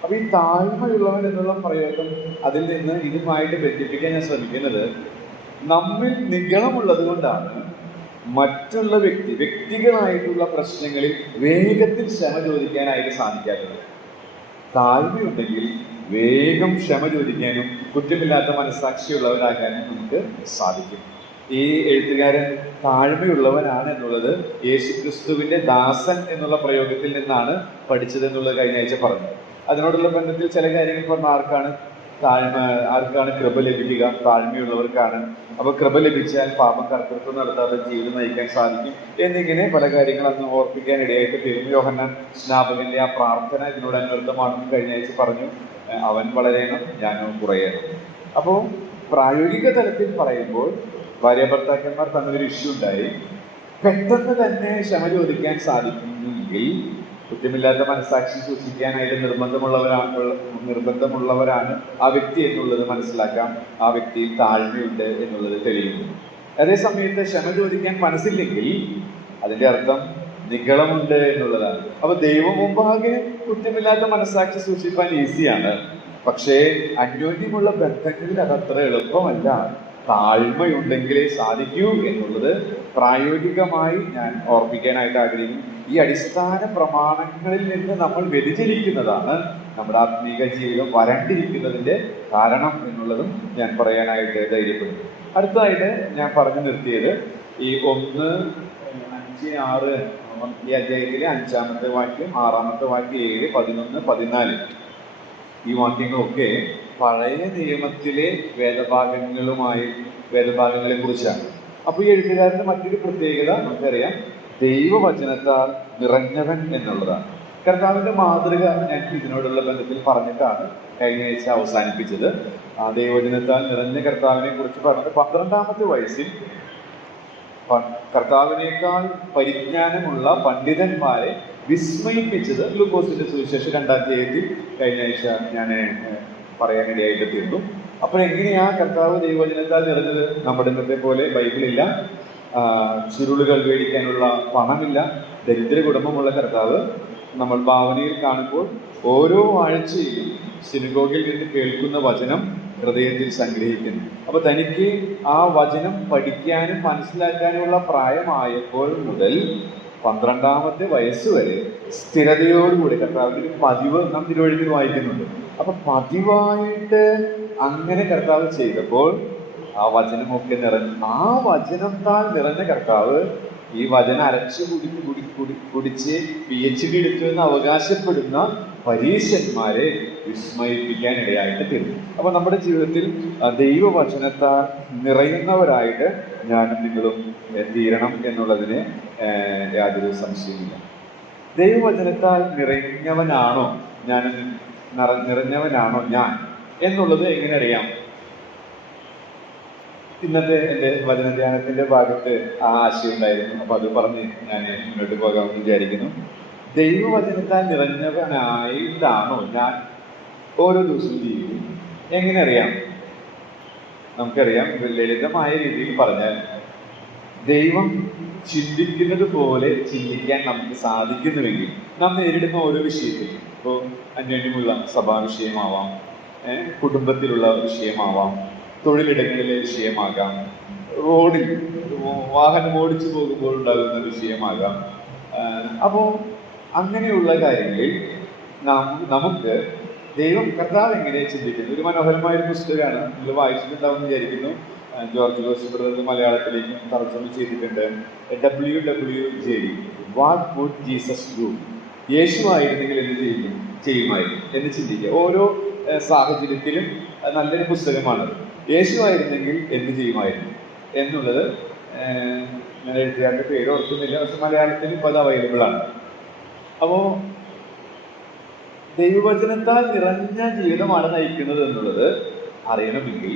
അപ്പൊ ഈ താഴ്മയുള്ളവൻ എന്നുള്ള പ്രയോഗം, അതിൽ നിന്ന് ഇതുമായിട്ട് ബന്ധിപ്പിക്കാൻ ഞാൻ ശ്രമിക്കുന്നത്, നമ്മിൽ നിഗളമുള്ളത് കൊണ്ടാണ് മറ്റുള്ള വ്യക്തികളായിട്ടുള്ള പ്രശ്നങ്ങളിൽ വേഗത്തിൽ ക്ഷമ ചോദിക്കാനായിട്ട് സാധിക്കാത്തത്. താഴ്മയുണ്ടെങ്കിൽ വേഗം ക്ഷമ ചോദിക്കാനും കുറ്റമില്ലാത്ത മനസ്സാക്ഷിയുള്ളവരാകാനും നമുക്ക് സാധിക്കും. ഈ എഴുത്തുകാരൻ താഴ്മയുള്ളവനാണ് എന്നുള്ളത് യേശുക്രിസ്തുവിന്റെ ദാസൻ എന്നുള്ള പ്രയോഗത്തിൽ നിന്നാണ് പഠിച്ചതെന്നുള്ളത് കഴിഞ്ഞ ആഴ്ച പറഞ്ഞു. അതിനോടുള്ള ബന്ധത്തിൽ ചില കാര്യങ്ങൾ പറഞ്ഞ ആർക്കാണ് കൃപ ലഭിക്കുക? താഴ്മയുള്ളവർക്കാണ്. അപ്പൊ കൃപ ലഭിച്ചാൽ പാപം കർത്തൃത്വം നടത്താതെ ജീവിതം നയിക്കാൻ സാധിക്കും എന്നിങ്ങനെ പല കാര്യങ്ങൾ അന്ന് ഓർപ്പിക്കാൻ ഇടയായിട്ട് തീർന്നു. യോഹന്നാൻ സ്നാപകന്റെ ആ പ്രാർത്ഥന ഇതിനോട് അനുബന്ധമാണെന്ന് കഴിഞ്ഞ ആഴ്ച പറഞ്ഞു. അവൻ വളരണം, ഞാനും കുറയണം. അപ്പോൾ പ്രായോഗിക തലത്തിൽ പറയുമ്പോൾ ഭാര്യ ഭർത്താക്കന്മാർ തമ്മിലൊരു ഇഷ്യൂ ഉണ്ടായി, പെട്ടെന്ന് തന്നെ ക്ഷമ ചോദിക്കാൻ സാധിക്കുമെങ്കിൽ കുറ്റമില്ലാത്ത മനസ്സാക്ഷി സൂക്ഷിക്കാനായിട്ട് നിർബന്ധമുള്ളവരാണ് ആ വ്യക്തി എന്നുള്ളത് മനസ്സിലാക്കാം. ആ വ്യക്തിയിൽ താഴ്മയുണ്ട് എന്നുള്ളത് തെളിയുന്നു. അതേ സമയത്ത് ക്ഷമ ചോദിക്കാൻ മനസ്സില്ലെങ്കിൽ അതിന്റെ അർത്ഥം നിഗളമുണ്ട് എന്നുള്ളതാണ്. അപ്പൊ ദൈവം മുമ്പാകെ കുറ്റമില്ലാത്ത മനസ്സാക്ഷി സൂക്ഷിക്കാൻ ഈസിയാണ്. പക്ഷേ അന്യോന്യമുള്ള ബന്ധങ്ങളിൽ അതത്ര എളുപ്പമല്ല. താഴ്മയുണ്ടെങ്കിലേ സാധിക്കൂ എന്നുള്ളത് പ്രായോഗികമായി ഞാൻ ഓർമ്മിക്കാനായിട്ട് ആഗ്രഹിക്കുന്നു. ഈ അടിസ്ഥാന പ്രമാണങ്ങളിൽ നിന്ന് നമ്മൾ വ്യതിചലിക്കുന്നതാണ് നമ്മുടെ ആത്മീക ജീവിതം വരണ്ടിരിക്കുന്നതിന്റെ കാരണം എന്നുള്ളതും ഞാൻ പറയാനായിട്ട് ധൈര്യപ്പെടുന്നു. അടുത്തതായിട്ട് ഞാൻ പറഞ്ഞു നിർത്തിയത് ഈ 1, 5, 6 ഈ അധ്യായത്തിലെ 5-ാമത്തെ വാക്യം, 6-ാമത്തെ വാക്യം, 7, 11, 14 ഈ വാക്യങ്ങളൊക്കെ പഴയ നിയമത്തിലെ വേദഭാഗങ്ങളെ കുറിച്ചാണ്. അപ്പൊ ഈ എഴുത്തുകാരന്റെ മറ്റൊരു പ്രത്യേകത നമുക്കറിയാം, ദൈവവചനത്താൽ നിറഞ്ഞവൻ എന്നുള്ളതാണ്. കർത്താവിന്റെ മാതൃക ഞാൻ ഇതിനോടുള്ള ബന്ധത്തിൽ പറഞ്ഞിട്ടാണ് കഴിഞ്ഞ ആഴ്ച അവസാനിപ്പിച്ചത്. ദൈവവചനത്താൽ നിറഞ്ഞ കർത്താവിനെ കുറിച്ച് പറഞ്ഞത് 12-ാമത്തെ വയസ്സിൽ കർത്താവിനേക്കാൾ പരിജ്ഞാനമുള്ള പണ്ഡിതന്മാരെ വിസ്മയിപ്പിച്ചത് ലൂക്കോസിന്റെ സുവിശേഷം 2-ാം അധ്യായത്തിൽ കഴിഞ്ഞ ആഴ്ച ഞാൻ പറയാനിടയായിട്ട് തീർന്നു. അപ്പോൾ എങ്ങനെയാ കർത്താവ് ദൈവവചനത്താൽ നിറഞ്ഞത്? നമ്മുടെ ഇന്നത്തെ പോലെ ബൈബിളില്ല, ചുരുളുകൾ മേടിക്കാനുള്ള പണമില്ല, ദരിദ്ര കുടുംബമുള്ള കർത്താവ് നമ്മൾ ഭാവനയിൽ കാണുമ്പോൾ ഓരോ ആഴ്ചയിലും സിനഗോഗിൽ നിന്ന് കേൾക്കുന്ന വചനം ഹൃദയത്തിൽ സംഗ്രഹിക്കുന്നു. അപ്പൊ തനിക്ക് ആ വചനം പഠിക്കാനും മനസ്സിലാക്കാനുമുള്ള പ്രായമായപ്പോൾ മുതൽ 12-ാമത്തെ വയസ്സ് വരെ സ്ഥിരതയോടുകൂടി കർത്താവിന്റെ പതിവ് നാം തിരുവഴുത്തിൽ വായിക്കുന്നുണ്ട്. അപ്പൊ പതിവായിട്ട് അങ്ങനെ കർത്താവ് ചെയ്തപ്പോൾ ആ വചനമൊക്കെ നിറഞ്ഞു. ആ വചനത്താൽ നിറഞ്ഞ കർത്താവ് ഈ വചനം അരച്ചു കുടിച്ച് PhD എടുത്തു എന്ന് അവകാശപ്പെടുന്ന പരീശന്മാരെ വിസ്മയിപ്പിക്കാൻ ഇടയായിട്ട് തീർന്നു. അപ്പൊ നമ്മുടെ ജീവിതത്തിൽ ദൈവവചനത്താൽ നിറയുന്നവരായിട്ട് ഞാനും നിങ്ങളും തീരണം എന്നുള്ളതിന് യാതൊരു സംശയമില്ല. ദൈവവചനത്താൽ നിറഞ്ഞവനാണോ ഞാൻ എന്നുള്ളത് എങ്ങനെ അറിയാം? ഇന്നത്തെ എൻ്റെ വചനധ്യാനത്തിന്റെ ഭാഗത്ത് ആ ആശയം ഉണ്ടായിരുന്നു. അപ്പൊ അത് പറഞ്ഞ് ഞാൻ മുന്നോട്ട് പോകാമെന്ന് വിചാരിക്കുന്നു. ദൈവവചനത്താൽ നിറഞ്ഞവനായിട്ടാണോ ഞാൻ ഓരോ ദിവസവും ജീവിക്കുന്നത്? എങ്ങനെ അറിയാം? നമുക്കറിയാം, ലളിതമായ രീതിയിൽ പറഞ്ഞാൽ ദൈവം ചിന്തിക്കുന്നത് പോലെ ചിന്തിക്കാൻ നമുക്ക് സാധിക്കുന്നുവെങ്കിൽ നാം നേരിടുന്ന ഓരോ വിഷയത്തിൽ, ഇപ്പോൾ അന്യോന്യമുള്ള സഭാ വിഷയമാവാം, കുടുംബത്തിലുള്ള വിഷയമാവാം, തൊഴിലിടങ്ങളിലെ വിഷയമാകാം, റോഡിൽ വാഹനം ഓടിച്ചു പോകുമ്പോൾ ഉണ്ടാകുന്ന വിഷയമാകാം. അപ്പോൾ അങ്ങനെയുള്ള കാര്യങ്ങളിൽ നമുക്ക് കർത്താവ് എങ്ങനെ ചിന്തിക്കുന്നു? ഒരു മനോഹരമായൊരു പുസ്തകമാണ്, നിങ്ങൾ വായിച്ചിട്ടുണ്ടാവും വിചാരിക്കുന്നു. ജോർജ് ജോസഫ് ബ്രദർ മലയാളത്തിലേക്കും തർജ്ജമ ചെയ്തിട്ടുണ്ട്. W.W. Jerry, what would Jesus do? യേശു ആയിരുന്നെങ്കിൽ എന്ത് ചെയ്യുമായിരുന്നു എന്ന് ചിന്തിക്കുക. ഓരോ സാഹചര്യത്തിലും നല്ലൊരു പുസ്തകമാണത്. യേശു ആയിരുന്നെങ്കിൽ എന്ത് ചെയ്യുമായിരുന്നു എന്നുള്ളത് ഞാൻ എഴുത്തുകാരുടെ പേര് ഓർക്കുന്നില്ല, പക്ഷെ മലയാളത്തിൽ ഇപ്പോൾ അത് അവൈലബിൾ ആണ്. അപ്പോൾ ദൈവവചനത്താൽ നിറഞ്ഞ ജീവിതമാണ് നയിക്കുന്നത് എന്നുള്ളത് അറിയണമെങ്കിൽ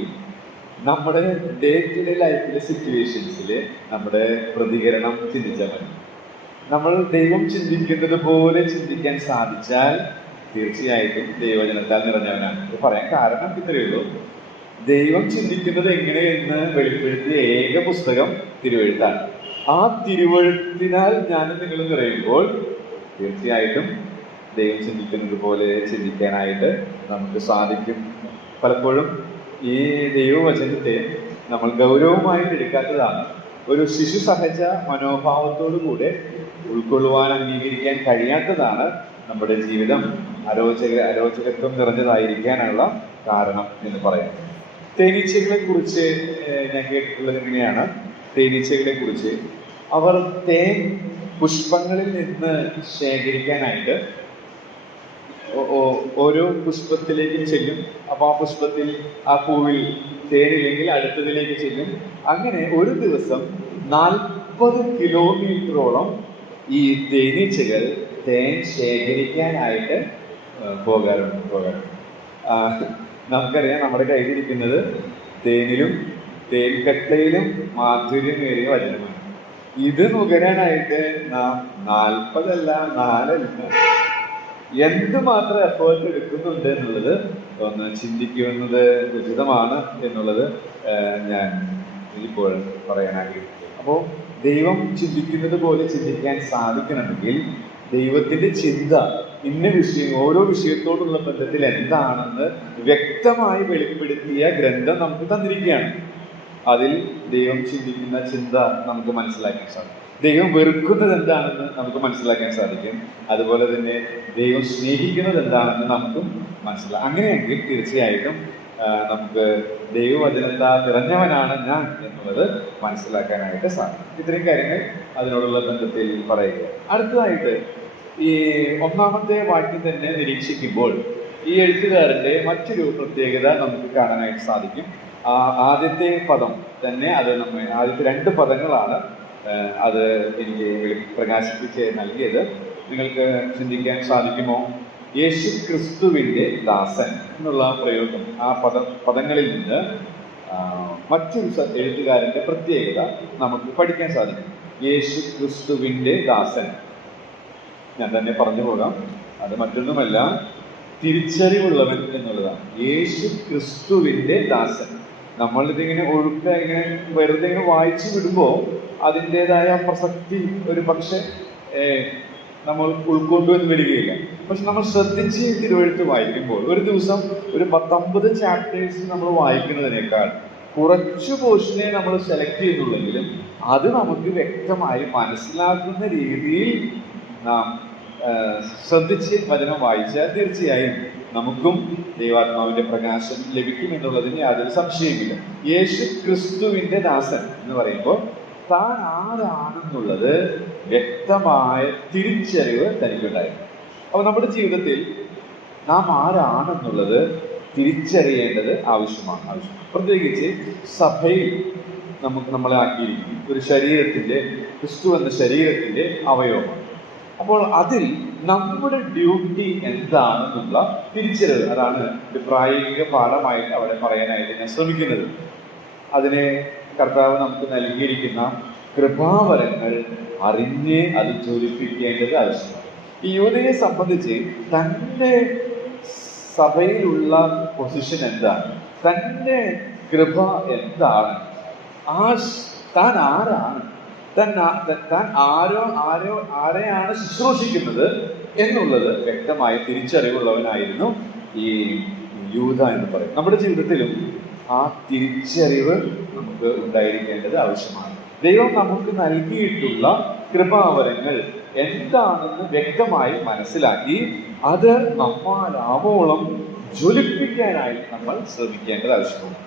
നമ്മുടെ ഡേ ടു ഡേ ലൈഫിലെ സിറ്റുവേഷൻസിൽ നമ്മുടെ പ്രതികരണം ചിന്തിച്ചാൽ മതി. നമ്മൾ ദൈവം ചിന്തിക്കുന്നത് പോലെ ചിന്തിക്കാൻ സാധിച്ചാൽ തീർച്ചയായിട്ടും ദൈവവചനത്താൽ നിറഞ്ഞവനാണ്. ഇത് പറയാൻ കാരണം ഇത്രയേ ഉള്ളൂ, ദൈവം ചിന്തിക്കുന്നത് എങ്ങനെയെന്ന് വെളിപ്പെടുത്തിയ ഏക പുസ്തകം തിരുവെഴുത്താണ്. ആ തിരുവെഴുത്തിനാൽ ഞാനും നിങ്ങളും നിറയുമ്പോൾ തീർച്ചയായിട്ടും ദൈവം ചിന്തിക്കുന്നത് പോലെ ചിന്തിക്കാനായിട്ട് നമുക്ക് സാധിക്കും. പലപ്പോഴും ഈ ദൈവവചനത്തെ നമ്മൾ ഗൗരവമായിട്ട് എടുക്കാത്തതാണ്. ഒരു ശിശു സഹജ മനോഭാവത്തോടു കൂടെ ഉൾക്കൊള്ളുവാൻ, അംഗീകരിക്കാൻ കഴിയാത്തതാണ് നമ്മുടെ ജീവിതം അരോചകത്വം നിറഞ്ഞതായിരിക്കാനുള്ള കാരണം എന്ന് പറയുന്നത്. തേനീച്ചകളെ കുറിച്ച് ഞാൻ കേട്ടിട്ടുള്ളത് എങ്ങനെയാണ്? തേനീച്ചകളെ കുറിച്ച് അവർ തേൻ പുഷ്പങ്ങളിൽ നിന്ന് ശേഖരിക്കാനായിട്ട് ഓരോ പുഷ്പത്തിലേക്കും ചെല്ലും. അപ്പോൾ ആ പുഷ്പത്തിൽ, ആ പൂവിൽ തേനില്ലെങ്കിൽ അടുത്തതിലേക്ക് ചെല്ലും. അങ്ങനെ ഒരു ദിവസം 40 കിലോമീറ്ററോളം ഈ തേനീച്ചകൾ തേൻ ശേഖരിക്കാനായിട്ട് പോകാറുണ്ട്. നമുക്കറിയാം, നമ്മുടെ കയ്യിലിരിക്കുന്നത് തേനിലും തേൻകട്ടയിലും മാധുര്യമേറിയ വചനമാണ്. ഇത് നുകരാനായിട്ട് നാം 40 അല്ല 4 അല്ല എന്തുമാത്രം എഫേർട്ട് എടുക്കുന്നുണ്ട് എന്നുള്ളത് ഒന്ന് ചിന്തിക്കുന്നത് ഉചിതമാണ് എന്നുള്ളത് ഞാൻ ഇപ്പോൾ പറയാൻ ആഗ്രഹിക്കുന്നു. അപ്പോൾ ദൈവം ചിന്തിക്കുന്നത് പോലെ ചിന്തിക്കാൻ സാധിക്കണമെങ്കിൽ ദൈവത്തിന്റെ ചിന്ത ഇന്ന വിഷയം, ഓരോ വിഷയത്തോടുള്ള ബന്ധത്തിൽ എന്താണെന്ന് വ്യക്തമായി വെളിപ്പെടുത്തിയ ഗ്രന്ഥം നമുക്ക് തന്നിരിക്കുകയാണ്. അതിൽ ദൈവം ചിന്തിക്കുന്ന ചിന്ത നമുക്ക് മനസ്സിലാക്കാൻ സാധിക്കും. ദൈവം വെറുക്കുന്നത് എന്താണെന്ന് നമുക്ക് മനസ്സിലാക്കാൻ സാധിക്കും. അതുപോലെ തന്നെ ദൈവം സ്നേഹിക്കുന്നത് എന്താണെന്ന് നമുക്കും മനസ്സിലാക്കാം. അങ്ങനെയെങ്കിൽ തീർച്ചയായിട്ടും നമുക്ക് ദൈവവചനത്താൽ നിറഞ്ഞവനാണ് ഞാൻ എന്നുള്ളത് മനസ്സിലാക്കാനായിട്ട് സാധിക്കും. ഇത്രയും കാര്യങ്ങൾ അതിനോടുള്ള ബന്ധത്തിൽ പറയുക. അടുത്തതായിട്ട് ഈ ഒന്നാമത്തെ വാക്യം തന്നെ നിരീക്ഷിക്കുമ്പോൾ ഈ എഴുത്തുകാരൻ്റെ മറ്റൊരു പ്രത്യേകത നമുക്ക് കാണാനായിട്ട് സാധിക്കും. ആദ്യത്തെ പദം തന്നെ ആദ്യത്തെ 2 പദങ്ങളാണ് അത് എനിക്ക് പ്രകാശിപ്പിച്ച് നൽകിയത്. നിങ്ങൾക്ക് ചിന്തിക്കാൻ സാധിക്കുമോ? യേശു ക്രിസ്തുവിൻ്റെ ദാസൻ എന്നുള്ള പ്രയോഗം, ആ പദങ്ങളിൽ നിന്ന് മറ്റൊരു എഴുത്തുകാരൻ്റെ പ്രത്യേകത നമുക്ക് പഠിക്കാൻ സാധിക്കും. യേശു ക്രിസ്തുവിൻ്റെ ദാസൻ, ഞാൻ തന്നെ പറഞ്ഞു പോകാം, അത് മറ്റൊന്നുമല്ല, തിരിച്ചറിവുള്ളവൻ എന്നുള്ളതാണ്. യേശു ക്രിസ്തുവിൻ്റെ ദാസൻ. നമ്മളിതിങ്ങനെ ഇങ്ങനെ വെറുതെ ഇങ്ങനെ വായിച്ചു വിടുമ്പോൾ അതിൻ്റെതായ പ്രസക്തി ഒരു പക്ഷെ നമ്മൾ ഉൾക്കൊണ്ടുവന്ന് വരികയില്ല. പക്ഷെ നമ്മൾ ശ്രദ്ധിച്ച് തിരുവെഴുത്ത് വായിക്കുമ്പോൾ ഒരു ദിവസം ഒരു 19 ചാപ്റ്റേഴ്സ് നമ്മൾ വായിക്കുന്നതിനേക്കാൾ കുറച്ച് പോർഷനെ നമ്മൾ സെലക്ട് ചെയ്തുള്ളെങ്കിലും അത് നമുക്ക് വ്യക്തമായി മനസ്സിലാക്കുന്ന രീതിയിൽ നാം ശ്രദ്ധിച്ച് വചനം വായിച്ചാൽ തീർച്ചയായും നമുക്കും ദൈവാത്മാവിന്റെ പ്രകാശം ലഭിക്കുമെന്നുള്ളതിന് യാതൊരു സംശയമില്ല. യേശു ക്രിസ്തുവിന്റെ ദാസൻ എന്ന് പറയുമ്പോൾ താൻ ആരാണെന്നുള്ളത് വ്യക്തമായ തിരിച്ചറിവ് തനിക്കുണ്ടായിരുന്നു. അപ്പോൾ നമ്മുടെ ജീവിതത്തിൽ നാം ആരാണെന്നുള്ളത് തിരിച്ചറിയേണ്ടത് ആവശ്യമാണ്. പ്രത്യേകിച്ച് സഭയിൽ നമ്മളെ ആക്കിയിരിക്കും ഒരു ശരീരത്തിന്റെ, ക്രിസ്തു എന്ന ശരീരത്തിന്റെ അവയവമാണ്. അപ്പോൾ അതിൽ നമ്മുടെ ഡ്യൂട്ടി എന്താണെന്നുള്ള തിരിച്ചറിവ്, അതാണ് ഒരു പ്രായോഗിക പാഠമായിട്ട് അവിടെ പറയാനായിട്ട് ഞാൻ ശ്രമിക്കുന്നത്. അതിനെ കർത്താവ് നമുക്ക് നൽകിയിരിക്കുന്ന കൃപാവരങ്ങൾ അറിഞ്ഞ് അത് ജ്വലിപ്പിക്കേണ്ടത് ആവശ്യമാണ്. ഈ യുവതിയെ സംബന്ധിച്ച് തൻ്റെ സഭയിലുള്ള പൊസിഷൻ എന്താണ്, തൻ്റെ കൃപ എന്താണ്, താൻ ആരാണ്, താൻ ആരെയാണ് ശുശ്രൂഷിക്കുന്നത് എന്നുള്ളത് വ്യക്തമായ തിരിച്ചറിവുള്ളവനായിരുന്നു ഈ യൂദ എന്ന് പറയും. നമ്മുടെ ജീവിതത്തിലും ആ തിരിച്ചറിവ് നമുക്ക് ഉണ്ടായിരിക്കേണ്ടത് ആവശ്യമാണ്. ദൈവം നമുക്ക് നൽകിയിട്ടുള്ള കൃപാവരങ്ങൾ എന്താണെന്ന് വ്യക്തമായി മനസ്സിലാക്കി അത് നമ്മാലാവോളം ജ്വലിപ്പിക്കാനായി നമ്മൾ ശ്രമിക്കേണ്ടത് ആവശ്യമാണ്.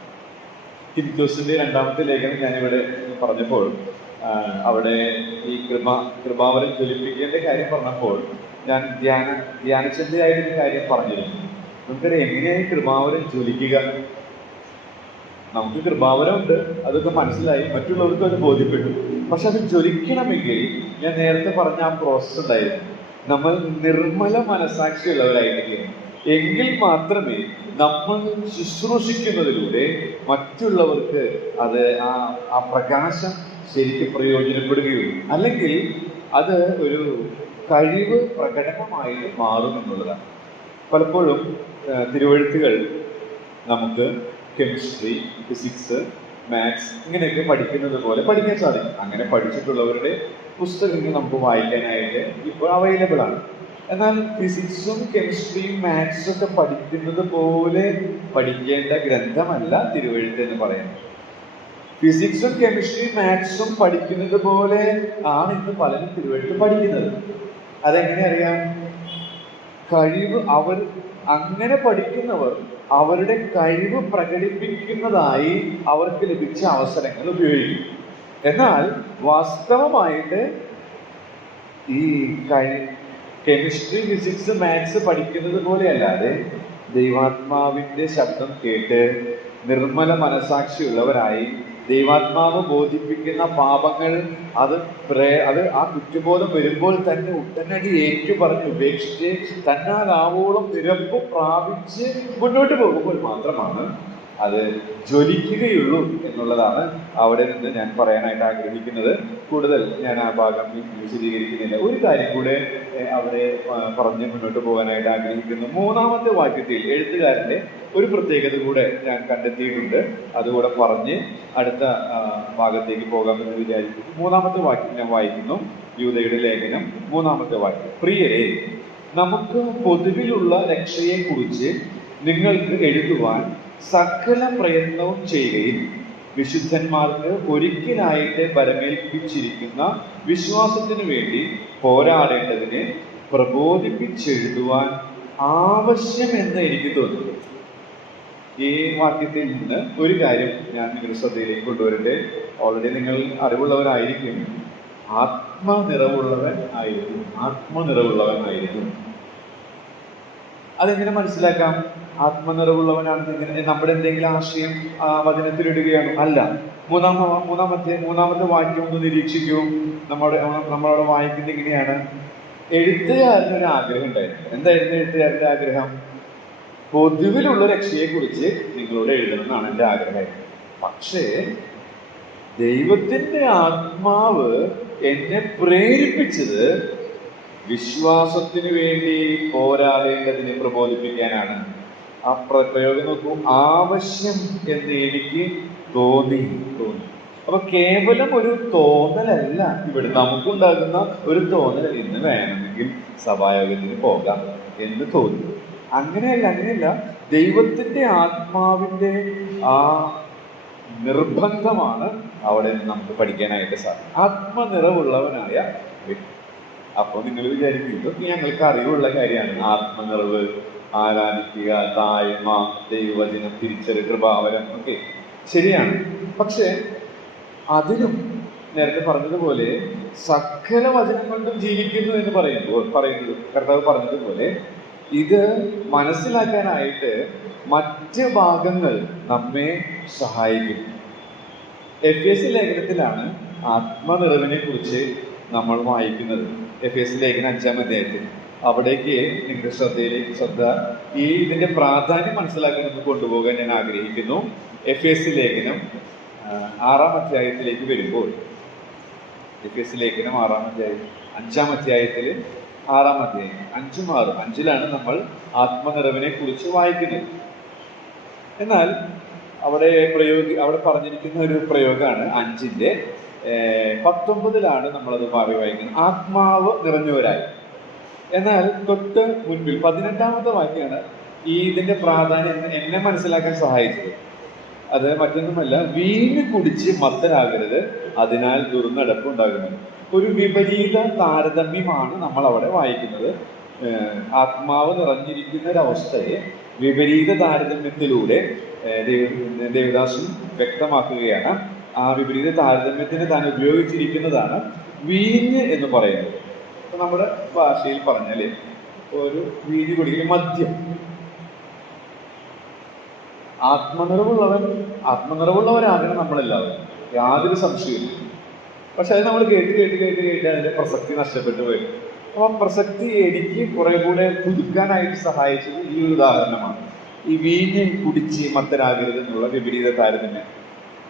തിമോഥെയോസിന്റെ 2-ാമത്തെ ലേഖനം ഞാനിവിടെ പറഞ്ഞപ്പോൾ അവിടെ ഈ കൃപാവരം ജ്വലിപ്പിക്കേണ്ട കാര്യം പറഞ്ഞപ്പോൾ ഞാൻ ധ്യാനചിന്തയായിട്ടൊരു കാര്യം പറഞ്ഞിരുന്നു. നമുക്കറിയാം എങ്ങനെയായി കൃപാവരം ജ്വലിക്കുക. നമുക്ക് കൃപാവരമുണ്ട്, അതൊക്കെ മനസ്സിലായി, മറ്റുള്ളവർക്കും അത് ബോധ്യപ്പെട്ടു. പക്ഷെ അത് ജ്വലിക്കണമെങ്കിൽ ഞാൻ നേരത്തെ പറഞ്ഞ ആ പ്രോസസ് ഉണ്ടായിരുന്നു. നമ്മൾ നിർമ്മല മനസാക്ഷിയുള്ളവരായിരിക്കണം. എങ്കിൽ മാത്രമേ നമ്മൾ ശുശ്രൂഷിക്കുന്നതിലൂടെ മറ്റുള്ളവർക്ക് അത് ആ പ്രകാശം ശരിക്കും പ്രയോജനപ്പെടുകയുള്ളൂ. അല്ലെങ്കിൽ അത് ഒരു കഴിവ് പ്രകടനമായിട്ട് മാറുമെന്നുള്ളതാണ്. പലപ്പോഴും തിരുവെഴുത്തുകൾ നമുക്ക് കെമിസ്ട്രി, ഫിസിക്സ്, മാത്സ് ഇങ്ങനെയൊക്കെ പഠിക്കുന്നത് പോലെ പഠിക്കാൻ സാധിക്കും. അങ്ങനെ പഠിച്ചിട്ടുള്ളവരുടെ പുസ്തകങ്ങൾ നമുക്ക് വായിക്കാനായിട്ട് ഇപ്പോൾ അവൈലബിൾ ആണ്. എന്നാൽ ഫിസിക്സും കെമിസ്ട്രിയും മാത്സും ഒക്കെ പഠിക്കുന്നത് പോലെ പഠിക്കേണ്ട ഗ്രന്ഥമല്ല തിരുവെഴുത്ത് എന്ന് പറയുന്നത്. ഫിസിക്സും കെമിസ്ട്രിയും മാത്സും പഠിക്കുന്നത് പോലെ ആണ് ഇന്ന് പലരും തിരുവെഴുത്ത് പഠിക്കുന്നത്. അതെങ്ങനെ അറിയാം? അങ്ങനെ പഠിക്കുന്നവർ അവരുടെ കഴിവ് പ്രകടിപ്പിക്കുന്നതായി അവർക്ക് ലഭിച്ച അവസരങ്ങൾ ഉപയോഗിക്കും. എന്നാൽ വാസ്തവമായിട്ട് ഈ കെമിസ്ട്രി, ഫിസിക്സ്, മാത്സ് പഠിക്കുന്നത് പോലെ അല്ലാതെ ദൈവാത്മാവിന്റെ ശബ്ദം കേട്ട് നിർമ്മല മനസാക്ഷിയുള്ളവരായി ദൈവാത്മാവ് ബോധിപ്പിക്കുന്ന പാപങ്ങൾ അത് ആ കുറ്റബോധം വരുമ്പോൾ തന്നെ ഉടനടി ഏറ്റുപറഞ്ഞ് ഉപേക്ഷിച്ച് തന്നാലാവോളം നിരപ്പ് പ്രാപിച്ച് മുന്നോട്ട് പോകുമ്പോൾ മാത്രമാണ് അത് ജ്വലിക്കുകയുള്ളൂ എന്നുള്ളതാണ് അവിടെ നിന്ന് ഞാൻ പറയാനായിട്ട് ആഗ്രഹിക്കുന്നത്. കൂടുതൽ ഞാൻ ആ ഭാഗം വിശദീകരിക്കുന്നില്ല. ഒരു കാര്യം കൂടെ അവിടെ പറഞ്ഞ് മുന്നോട്ട് പോകാനായിട്ട് ആഗ്രഹിക്കുന്നു. മൂന്നാമത്തെ വാക്യത്തിൽ എഴുത്തുകാരന്റെ ഒരു പ്രത്യേകത കൂടെ ഞാൻ കണ്ടെത്തിയിട്ടുണ്ട്. അതുകൂടെ പറഞ്ഞ് അടുത്ത ഭാഗത്തേക്ക് പോകാമെന്ന് വിചാരിക്കുന്നു. മൂന്നാമത്തെ വാക്യം ഞാൻ വായിക്കുന്നു. യൂദയുടെ ലേഖനം മൂന്നാമത്തെ വാക്യം. പ്രിയരെ, നമുക്ക് പൊതുവിലുള്ള രക്ഷയെക്കുറിച്ച് നിങ്ങൾക്ക് എഴുതുവാൻ സകല പ്രയത്നവും ചെയ്യുകയും വിശുദ്ധന്മാർക്ക് ഒരിക്കലായിട്ട് പരമേൽപ്പിച്ചിരിക്കുന്ന വിശ്വാസത്തിനു വേണ്ടി പോരാടേണ്ടതിന് പ്രബോധിപ്പിച്ചെഴുതുവാൻ ആവശ്യമെന്ന് എനിക്ക് തോന്നുന്നു. ഈ വാക്യത്തിൽ നിന്ന് ഒരു കാര്യം ഞാൻ നിങ്ങളുടെ ശ്രദ്ധയിലേക്ക് കൊണ്ടുവരട്ടെ. ഓൾറെഡി നിങ്ങൾ അറിവുള്ളവരായിരിക്കും. ആത്മനിറവുള്ളവനായിരിക്കും. അതെങ്ങനെ മനസ്സിലാക്കാം? ആത്മനിറവുള്ളവനാണെന്ന് ഇങ്ങനെ നമ്മുടെ എന്തെങ്കിലും ആശയം വചനത്തിലിടുകയാണ്? അല്ല. മൂന്നാമത്തെ വാക്യം ഒന്ന് നിരീക്ഷിക്കൂ. നമ്മളവിടെ വായിക്കുന്നത് ഇങ്ങനെയാണ്. എഴുത്തുകാരനൊരു ആഗ്രഹം ഉണ്ടായിരുന്നു. എന്തായിരുന്നു എഴുത്തുകാരന്റെ ആഗ്രഹം? പൊതുവിലുള്ള രക്ഷയെക്കുറിച്ച് നിങ്ങളോട് എഴുതണം എന്നാണ് എൻ്റെ ആഗ്രഹം. പക്ഷേ ദൈവത്തിന്റെ ആത്മാവ് എന്നെ പ്രേരിപ്പിച്ചത് വിശ്വാസത്തിന് വേണ്ടി പോരാടേണ്ടതിനെ പ്രബോധിപ്പിക്കാനാണ്. ആ പ്രയോഗം നോക്കൂ. ആവശ്യം എന്ന് എനിക്ക് തോന്നി. അപ്പൊ കേവലം ഒരു തോന്നലല്ല ഇവിടെ നമുക്കുണ്ടാകുന്ന ഒരു തോന്നൽ. ഇന്ന് വേണമെങ്കിൽ സഭായോഗത്തിന് പോകാം എന്ന് തോന്നി. അങ്ങനെയല്ല. ദൈവത്തിന്റെ ആത്മാവിന്റെ ആ നിർബന്ധമാണ് അവിടെ നമുക്ക് പഠിക്കാനായിട്ട് സാധിക്കും. ആത്മനിറവുള്ളവനായ വ്യക്തി. അപ്പോൾ നിങ്ങൾ വിചാരിക്കും ഇതൊക്കെ ഞങ്ങൾക്ക് അറിവുള്ള കാര്യമാണ്. ആത്മനിറവ്, ആരാധിക്കുക, താഴ്മ, ദൈവവചനം, തിരിച്ചറിവ്, കൃപാവരം ഒക്കെ ശരിയാണ്. പക്ഷെ അതിനും നേരത്തെ പറഞ്ഞതുപോലെ സകല വചനം കൊണ്ടും ജീവിക്കുന്നു എന്ന് പറയുന്നത് കർത്താവ് പറഞ്ഞതുപോലെ ഇത് മനസ്സിലാക്കാനായിട്ട് മറ്റ് ഭാഗങ്ങൾ നമ്മെ സഹായിക്കും. എഫേസ്യ ലേഖനത്തിലാണ് ആത്മനിറവിനെ കുറിച്ച് നമ്മൾ വായിക്കുന്നത്. എഫേസ്യ ലേഖനം 5-ാം അധ്യായത്തിൽ. അവിടേക്ക് നിങ്ങളുടെ ശ്രദ്ധ ഇതിന്റെ പ്രാധാന്യം മനസ്സിലാക്കാൻ കൊണ്ടുപോകാൻ ഞാൻ ആഗ്രഹിക്കുന്നു. എഫേസ്യ ലേഖനം 6-ാം അധ്യായത്തിലേക്ക് വരുമ്പോൾ, എഫേസ്യ ലേഖനം 6-ാം അധ്യായം 5-ാം അധ്യായത്തിൽ 6-ാം അധ്യായം 5-ഉം 6-ഉം 5-ലാണ് നമ്മൾ ആത്മനിറവിനെ കുറിച്ച് വായിക്കുന്നത്. എന്നാൽ അവിടെ പറഞ്ഞിരിക്കുന്ന ഒരു പ്രയോഗമാണ് 5-ന്റെ 19-ലാണ് നമ്മളത് വായിക്കുന്നത്. ആത്മാവ് നിറഞ്ഞവരായി. എന്നാൽ തൊട്ട് മുൻപിൽ 18-ാമത്തെ വാക്യമാണ് ഇതിന്റെ പ്രാധാന്യം എന്നെ മനസ്സിലാക്കാൻ സഹായിച്ചത്. അത് മറ്റൊന്നുമല്ല, വീഞ്ഞ് കുടിച്ച് മത്തരാകരുത്, അതിനാൽ ദുർനടപ്പുണ്ടാകുന്നു. ഒരു വിപരീത താരതമ്യമാണ് നമ്മൾ അവിടെ വായിക്കുന്നത്. ആത്മാവ് നിറഞ്ഞിരിക്കുന്ന ഒരവസ്ഥയെ വിപരീത താരതമ്യത്തിലൂടെ ദേവദാസൻ വ്യക്തമാക്കുകയാണ്. ആ വിപരീത താരതമ്യത്തിന് താൻ ഉപയോഗിച്ചിരിക്കുന്നതാണ് വീഞ്ഞ് എന്ന് പറയുന്നത്. അപ്പൊ നമ്മുടെ ഭാഷയിൽ പറഞ്ഞാല് ഒരു വീഞ്ഞ് കുടിക്കൽ മദ്യം. ആത്മനിറവുള്ളവരാകണം നമ്മളെല്ലാവരും, യാതൊരു സംശയവും. പക്ഷെ അത് നമ്മൾ കേട്ട് അതിന്റെ പ്രസക്തി നഷ്ടപ്പെട്ടു വരും. അപ്പം പ്രസക്തി എനിക്ക് കുറെ കൂടെ പുതുക്കാനായിട്ട് സഹായിച്ചത് ഈ ഒരു ഉദാഹരണമാണ്. ഈ വീഞ്ഞ് കുടിച്ച് മത്തരാകരുത് എന്നുള്ള വിപരീത താരതമ്യം.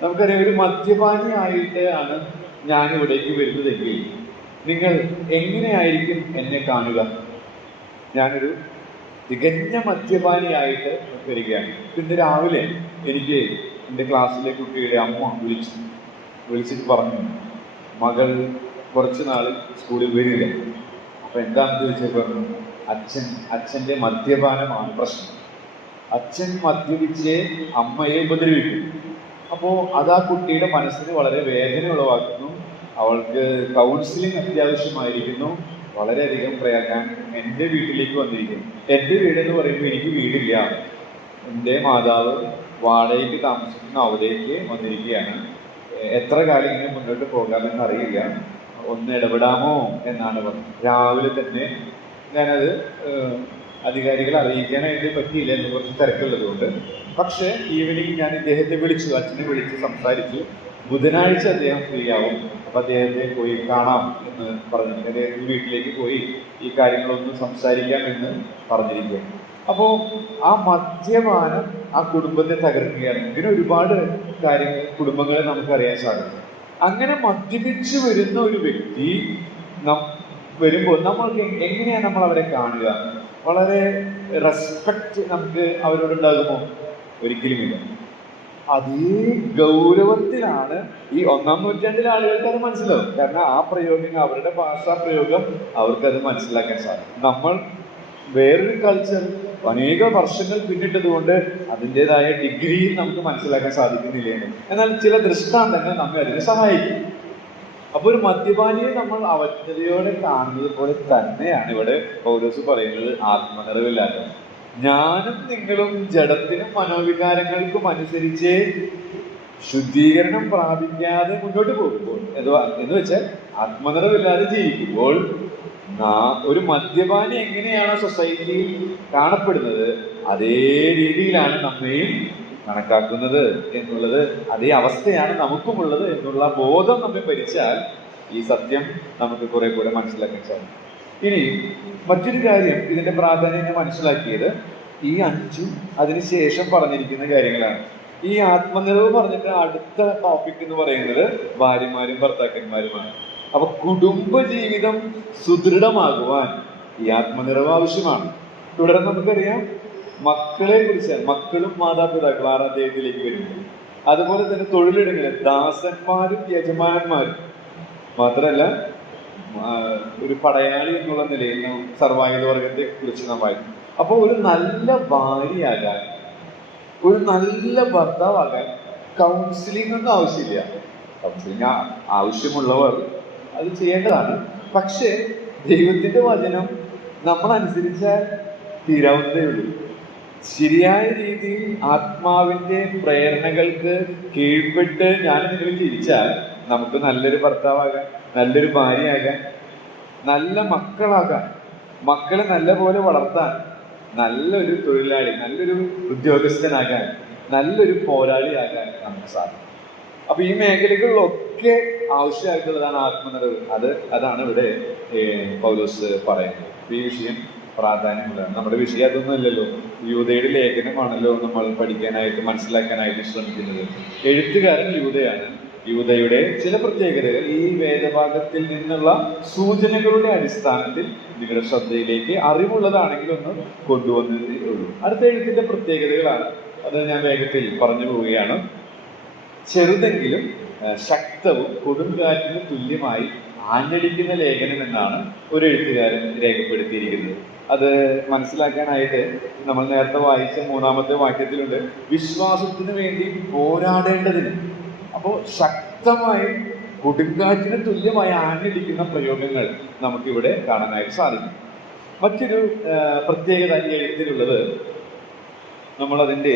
നമുക്കറിയാം, ഒരു മദ്യപാനിയായിട്ട് ആണ് ഞാൻ ഇവിടേക്ക് വരുന്നതെങ്കിൽ നിങ്ങൾ എങ്ങനെയായിരിക്കും എന്നെ കാണുക? ഞാനൊരു തികഞ്ഞ മദ്യപാനിയായിട്ട് വരികയാണ്. ഇന്ന് രാവിലെ എനിക്ക് എൻ്റെ ക്ലാസ്സിലെ കുട്ടിയുടെ അമ്മ വിളിച്ചിട്ട് പറഞ്ഞു, മകൾ കുറച്ച് നാൾ സ്കൂളിൽ വരിക. അപ്പൊ എന്താണെന്ന് ചോദിച്ചാൽ പറഞ്ഞു, അച്ഛൻ്റെ മദ്യപാനമാണ് പ്രശ്നം. അച്ഛൻ മദ്യപിച്ച് അമ്മയെ ഉപദ്രവിക്കും. അപ്പോൾ അത് ആ കുട്ടിയുടെ മനസ്സിന് വളരെ വേദന ഉളവാക്കുന്നു. അവൾക്ക് കൗൺസിലിംഗ് അത്യാവശ്യമായിരിക്കുന്നു. വളരെയധികം പ്രയാസം. എൻ്റെ വീട്ടിലേക്ക് വന്നിരിക്കുന്നു. എൻ്റെ വീടെന്ന് പറയുമ്പോൾ എനിക്ക് വീടില്ല. എൻ്റെ മാതാവ് വാടകയ്ക്ക് താമസിക്കുന്ന അവിടേക്ക് വന്നിരിക്കുകയാണ്. എത്ര കാലം ഇങ്ങനെ മുന്നോട്ട് പോകാമെന്ന് അറിയില്ല, ഒന്ന് ഇടപെടാമോ എന്നാണ് പറഞ്ഞത്. രാവിലെ തന്നെ ഞാനത് അധികാരികളെ അറിയിക്കാനായിട്ട് പറ്റിയില്ല, എന്ന് കുറച്ച് തിരക്കുള്ളതുകൊണ്ട്. പക്ഷേ ഈവനിങ് ഞാൻ ഇദ്ദേഹത്തെ വിളിച്ചു, അച്ഛനെ വിളിച്ച് സംസാരിച്ചു. ബുധനാഴ്ച അദ്ദേഹം ഫ്രീ ആവും, അപ്പം അദ്ദേഹത്തെ പോയി കാണാം എന്ന് പറഞ്ഞു. അദ്ദേഹത്തിൻ്റെ വീട്ടിലേക്ക് പോയി ഈ കാര്യങ്ങളൊന്നും സംസാരിക്കാം എന്ന് പറഞ്ഞിരിക്കുകയാണ്. അപ്പോൾ ആ മദ്യപാനം ആ കുടുംബത്തെ തകർക്കുകയാണ്. ഇങ്ങനെ ഒരുപാട് കാര്യങ്ങൾ കുടുംബങ്ങളെ നമുക്കറിയാൻ സാധിക്കും. അങ്ങനെ മദ്യപിച്ച് വരുന്ന ഒരു വ്യക്തി വരുമ്പോൾ നമ്മൾക്ക് എങ്ങനെയാണ് നമ്മൾ അവരെ കാണുക? വളരെ റെസ്പെക്റ്റ് നമുക്ക് അവരോടുണ്ടാകുമോ? ഒരിക്കലുമില്ല. അതേ ഗൗരവത്തിലാണ് ഈ 1-ാം നൂറ്റാണ്ടിലെ ആളുകൾക്ക് അത് മനസ്സിലാവും. കാരണം ആ പ്രയോഗം, അവരുടെ ഭാഷാ പ്രയോഗം അവർക്കത് മനസ്സിലാക്കാൻ സാധിക്കും. നമ്മൾ വേറൊരു കൾച്ചർ അനേക വർഷങ്ങൾ പിന്നിട്ടത് കൊണ്ട് അതിൻ്റെതായ ഡിഗ്രിയിൽ നമുക്ക് മനസ്സിലാക്കാൻ സാധിക്കുന്നില്ലേന്ന്. എന്നാൽ ചില ദൃഷ്ടാന്തങ്ങൾ നമ്മെ അതിനെ സഹായിക്കും. അപ്പൊ ഒരു മദ്യപാനിയെ നമ്മൾ അവജ്ഞതയോടെ കാണുന്നത് പോലെ തന്നെയാണ് ഇവിടെ പൗലോസ് പറയുന്നത് ആത്മനിറവില്ലാതെ. ഞാനും നിങ്ങളും ജഡത്തിനും മനോവികാരങ്ങൾക്കും അനുസരിച്ച് ശുദ്ധീകരണം പ്രാപിക്കാതെ മുന്നോട്ട് പോകുമ്പോൾ എന്ന് വെച്ചാൽ ആത്മനിറവില്ലാതെ ജീവിക്കുമ്പോൾ ഒരു മദ്യപാനി എങ്ങനെയാണോ സൊസൈറ്റിയിൽ കാണപ്പെടുന്നത് അതേ രീതിയിലാണ് നമ്മയും കണക്കാക്കുന്നത് എന്നുള്ളത്, അതേ അവസ്ഥയാണ് നമുക്കുമുള്ളത് എന്നുള്ള ബോധം നമ്മെ ഭരിച്ചാൽ ഈ സത്യം നമുക്ക് കുറെ കൂടെ മനസ്സിലാക്കാൻ സാധിക്കും. ഇനി മറ്റൊരു കാര്യം, ഇതിന്റെ പ്രാധാന്യം ഞാൻ മനസ്സിലാക്കിയത് ഈ 5 അതിനുശേഷം പറഞ്ഞിരിക്കുന്ന കാര്യങ്ങളാണ്. ഈ ആത്മനിറവ് പറഞ്ഞിട്ട് അടുത്ത ടോപ്പിക് എന്ന് പറയുന്നത് ഭാര്യമാരും ഭർത്താക്കന്മാരുമാണ്. അപ്പൊ കുടുംബ ജീവിതം സുദൃഢമാകുവാൻ ഈ ആത്മനിറവ് ആവശ്യമാണ്. തുടർന്ന് നമുക്കറിയാം മക്കളെ കുറിച്ച്, മക്കളും മാതാപിതാക്കളും 6-ാം അധ്യായത്തിലേക്ക് വരുന്നു. അതുപോലെ തന്നെ തൊഴിലിടങ്ങളിൽ ദാസന്മാരും യജമാനന്മാരും മാത്രമല്ല ഒരു പടയാളി എന്നുള്ള നിലയിൽ സർവായുധ വർഗത്തെ കുറിച്ച് നാം വായിക്കും. അപ്പോൾ ഒരു നല്ല ഭാര്യയാകാൻ, ഒരു നല്ല ഭർത്താവാകാൻ കൗൺസിലിംഗ് ഒന്നും ആവശ്യമില്ല. കൗൺസിലിംഗ് ആവശ്യമുള്ളവർ അത് ചെയ്യേണ്ടതാണ്. പക്ഷേ ദൈവത്തിന്റെ വചനം നമ്മൾ അനുസരിച്ചാൽ തീരാവുന്നതേ ഉള്ളൂ. ശരിയായ രീതിയിൽ ആത്മാവിന്റെ പ്രേരണകൾക്ക് കീഴ്പ്പെട്ട് ഞാൻ നിങ്ങൾ തിരിച്ചാൽ നമുക്ക് നല്ലൊരു ഭർത്താവാകാൻ, നല്ലൊരു ഭാര്യയാകാൻ, നല്ല മക്കളാകാൻ, മക്കളെ നല്ല പോലെ വളർത്താൻ, നല്ലൊരു തൊഴിലാളി, നല്ലൊരു ഉദ്യോഗസ്ഥനാകാൻ, നല്ലൊരു പോരാളിയാകാൻ നമുക്ക് സാധിക്കും. അപ്പൊ ഈ മേഖലകളിലൊക്കെ ആവശ്യമായിട്ടുള്ളതാണ് ആത്മനിറവ്. അതാണ് ഇവിടെ പൗലോസ് പറയുന്നത്. ഈ വിഷയം പ്രാധാന്യമുള്ളതാണ്. നമ്മുടെ വിഷയം അതൊന്നും അല്ലല്ലോ, യൂദയുടെ ലേഖനമാണല്ലോ നമ്മൾ പഠിക്കാനായിട്ട് മനസ്സിലാക്കാനായിട്ട് ശ്രമിക്കുന്നത്. എഴുത്തുകാരൻ യൂദയാണ്. യൂദയുടെ ചില പ്രത്യേകതകൾ ഈ വേദഭാഗത്തിൽ നിന്നുള്ള സൂചനകളുടെ അടിസ്ഥാനത്തിൽ നിങ്ങളുടെ ശ്രദ്ധയിലേക്ക് അറിവുള്ളതാണെങ്കിൽ ഒന്ന് കൊണ്ടുവന്നതേ ഉള്ളൂ. അടുത്ത എഴുത്തിന്റെ പ്രത്യേകതകളാണ്, അത് ഞാൻ വേഗത്തിൽ പറഞ്ഞു പോവുകയാണ്. ചെറുതെങ്കിലും ശക്തവും കൊടുങ്കാറ്റിന് തുല്യമായി ആഞ്ഞടിക്കുന്ന ലേഖനം എന്നാണ് ഒരു എഴുത്തുകാരൻ രേഖപ്പെടുത്തിയിരിക്കുന്നത്. അത് മനസ്സിലാക്കാനായിട്ട് നമ്മൾ നേരത്തെ വായിച്ച 3-ാമത്തെ വാക്യത്തിലുണ്ട്, വിശ്വാസത്തിന് വേണ്ടി പോരാടേണ്ടതിന്. അപ്പോൾ ശക്തമായി കൊടുങ്കാറ്റിന് തുല്യമായി ആഞ്ഞടിക്കുന്ന പ്രയോഗങ്ങൾ നമുക്കിവിടെ കാണാനായിട്ട് സാധിക്കും. മറ്റൊരു പ്രത്യേകത ഈ എഴുത്തിലുള്ളത്, നമ്മളതിൻ്റെ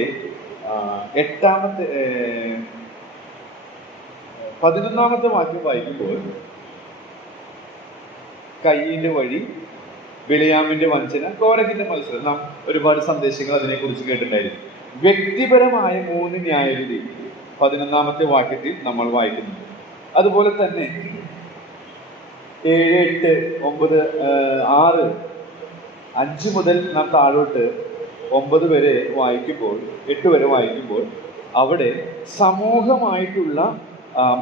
11-ാമത്തെ വാക്യം വായിക്കുമ്പോൾ കയ്യിന്റെ വഴി, ബിലയാമിന്റെ വഞ്ചന, കോരഹിന്റെ മത്സരം, നാം ഒരുപാട് സന്ദേശങ്ങൾ അതിനെക്കുറിച്ച് കേട്ടിട്ടുണ്ടായിരുന്നു. വ്യക്തിപരമായ 3 ന്യായവിധി 11-ാമത്തെ വാക്യത്തിൽ നമ്മൾ വായിക്കുന്നു. അതുപോലെ തന്നെ 7, 8, 9, 6, 5 മുതൽ നാം താഴോട്ട് 9 വരെ വായിക്കുമ്പോൾ, 8 വരെ വായിക്കുമ്പോൾ അവിടെ സമൂഹമായിട്ടുള്ള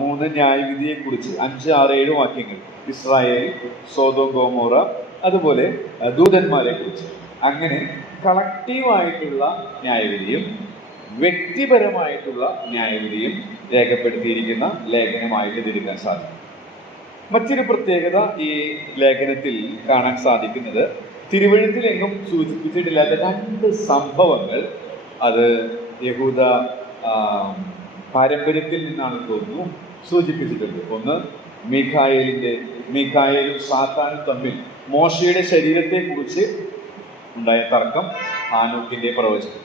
3 ന്യായവിധിയെ കുറിച്ച് 5, 6, 7 വാക്യങ്ങൾ, ഇസ്രായേൽ, സോദോം ഗോമോറ, അതുപോലെ ദൂതന്മാരെ കുറിച്ച്, അങ്ങനെ കളക്റ്റീവായിട്ടുള്ള ന്യായവിധിയും വ്യക്തിപരമായിട്ടുള്ള ന്യായവിധിയും രേഖപ്പെടുത്തിയിരിക്കുന്ന ലേഖനമായിട്ട് തിരിക്കാൻ സാധിക്കും. മറ്റൊരു പ്രത്യേകത ഈ ലേഖനത്തിൽ കാണാൻ സാധിക്കുന്നത്, തിരുവഴുത്തിലെങ്ങും സൂചിപ്പിച്ചിട്ടില്ലാത്ത 2 സംഭവങ്ങൾ അത് യഹൂദ പാരമ്പര്യത്തിൽ നിന്നാണ് തോന്നുന്നു സൂചിപ്പിച്ചിട്ടുണ്ട്. ഒന്ന് മീഖായേലും സാത്താനും തമ്മിൽ മോശയുടെ ശരീരത്തെ കുറിച്ച് ഉണ്ടായ തർക്കം, ഹാനോക്കിന്റെ പ്രവചനം.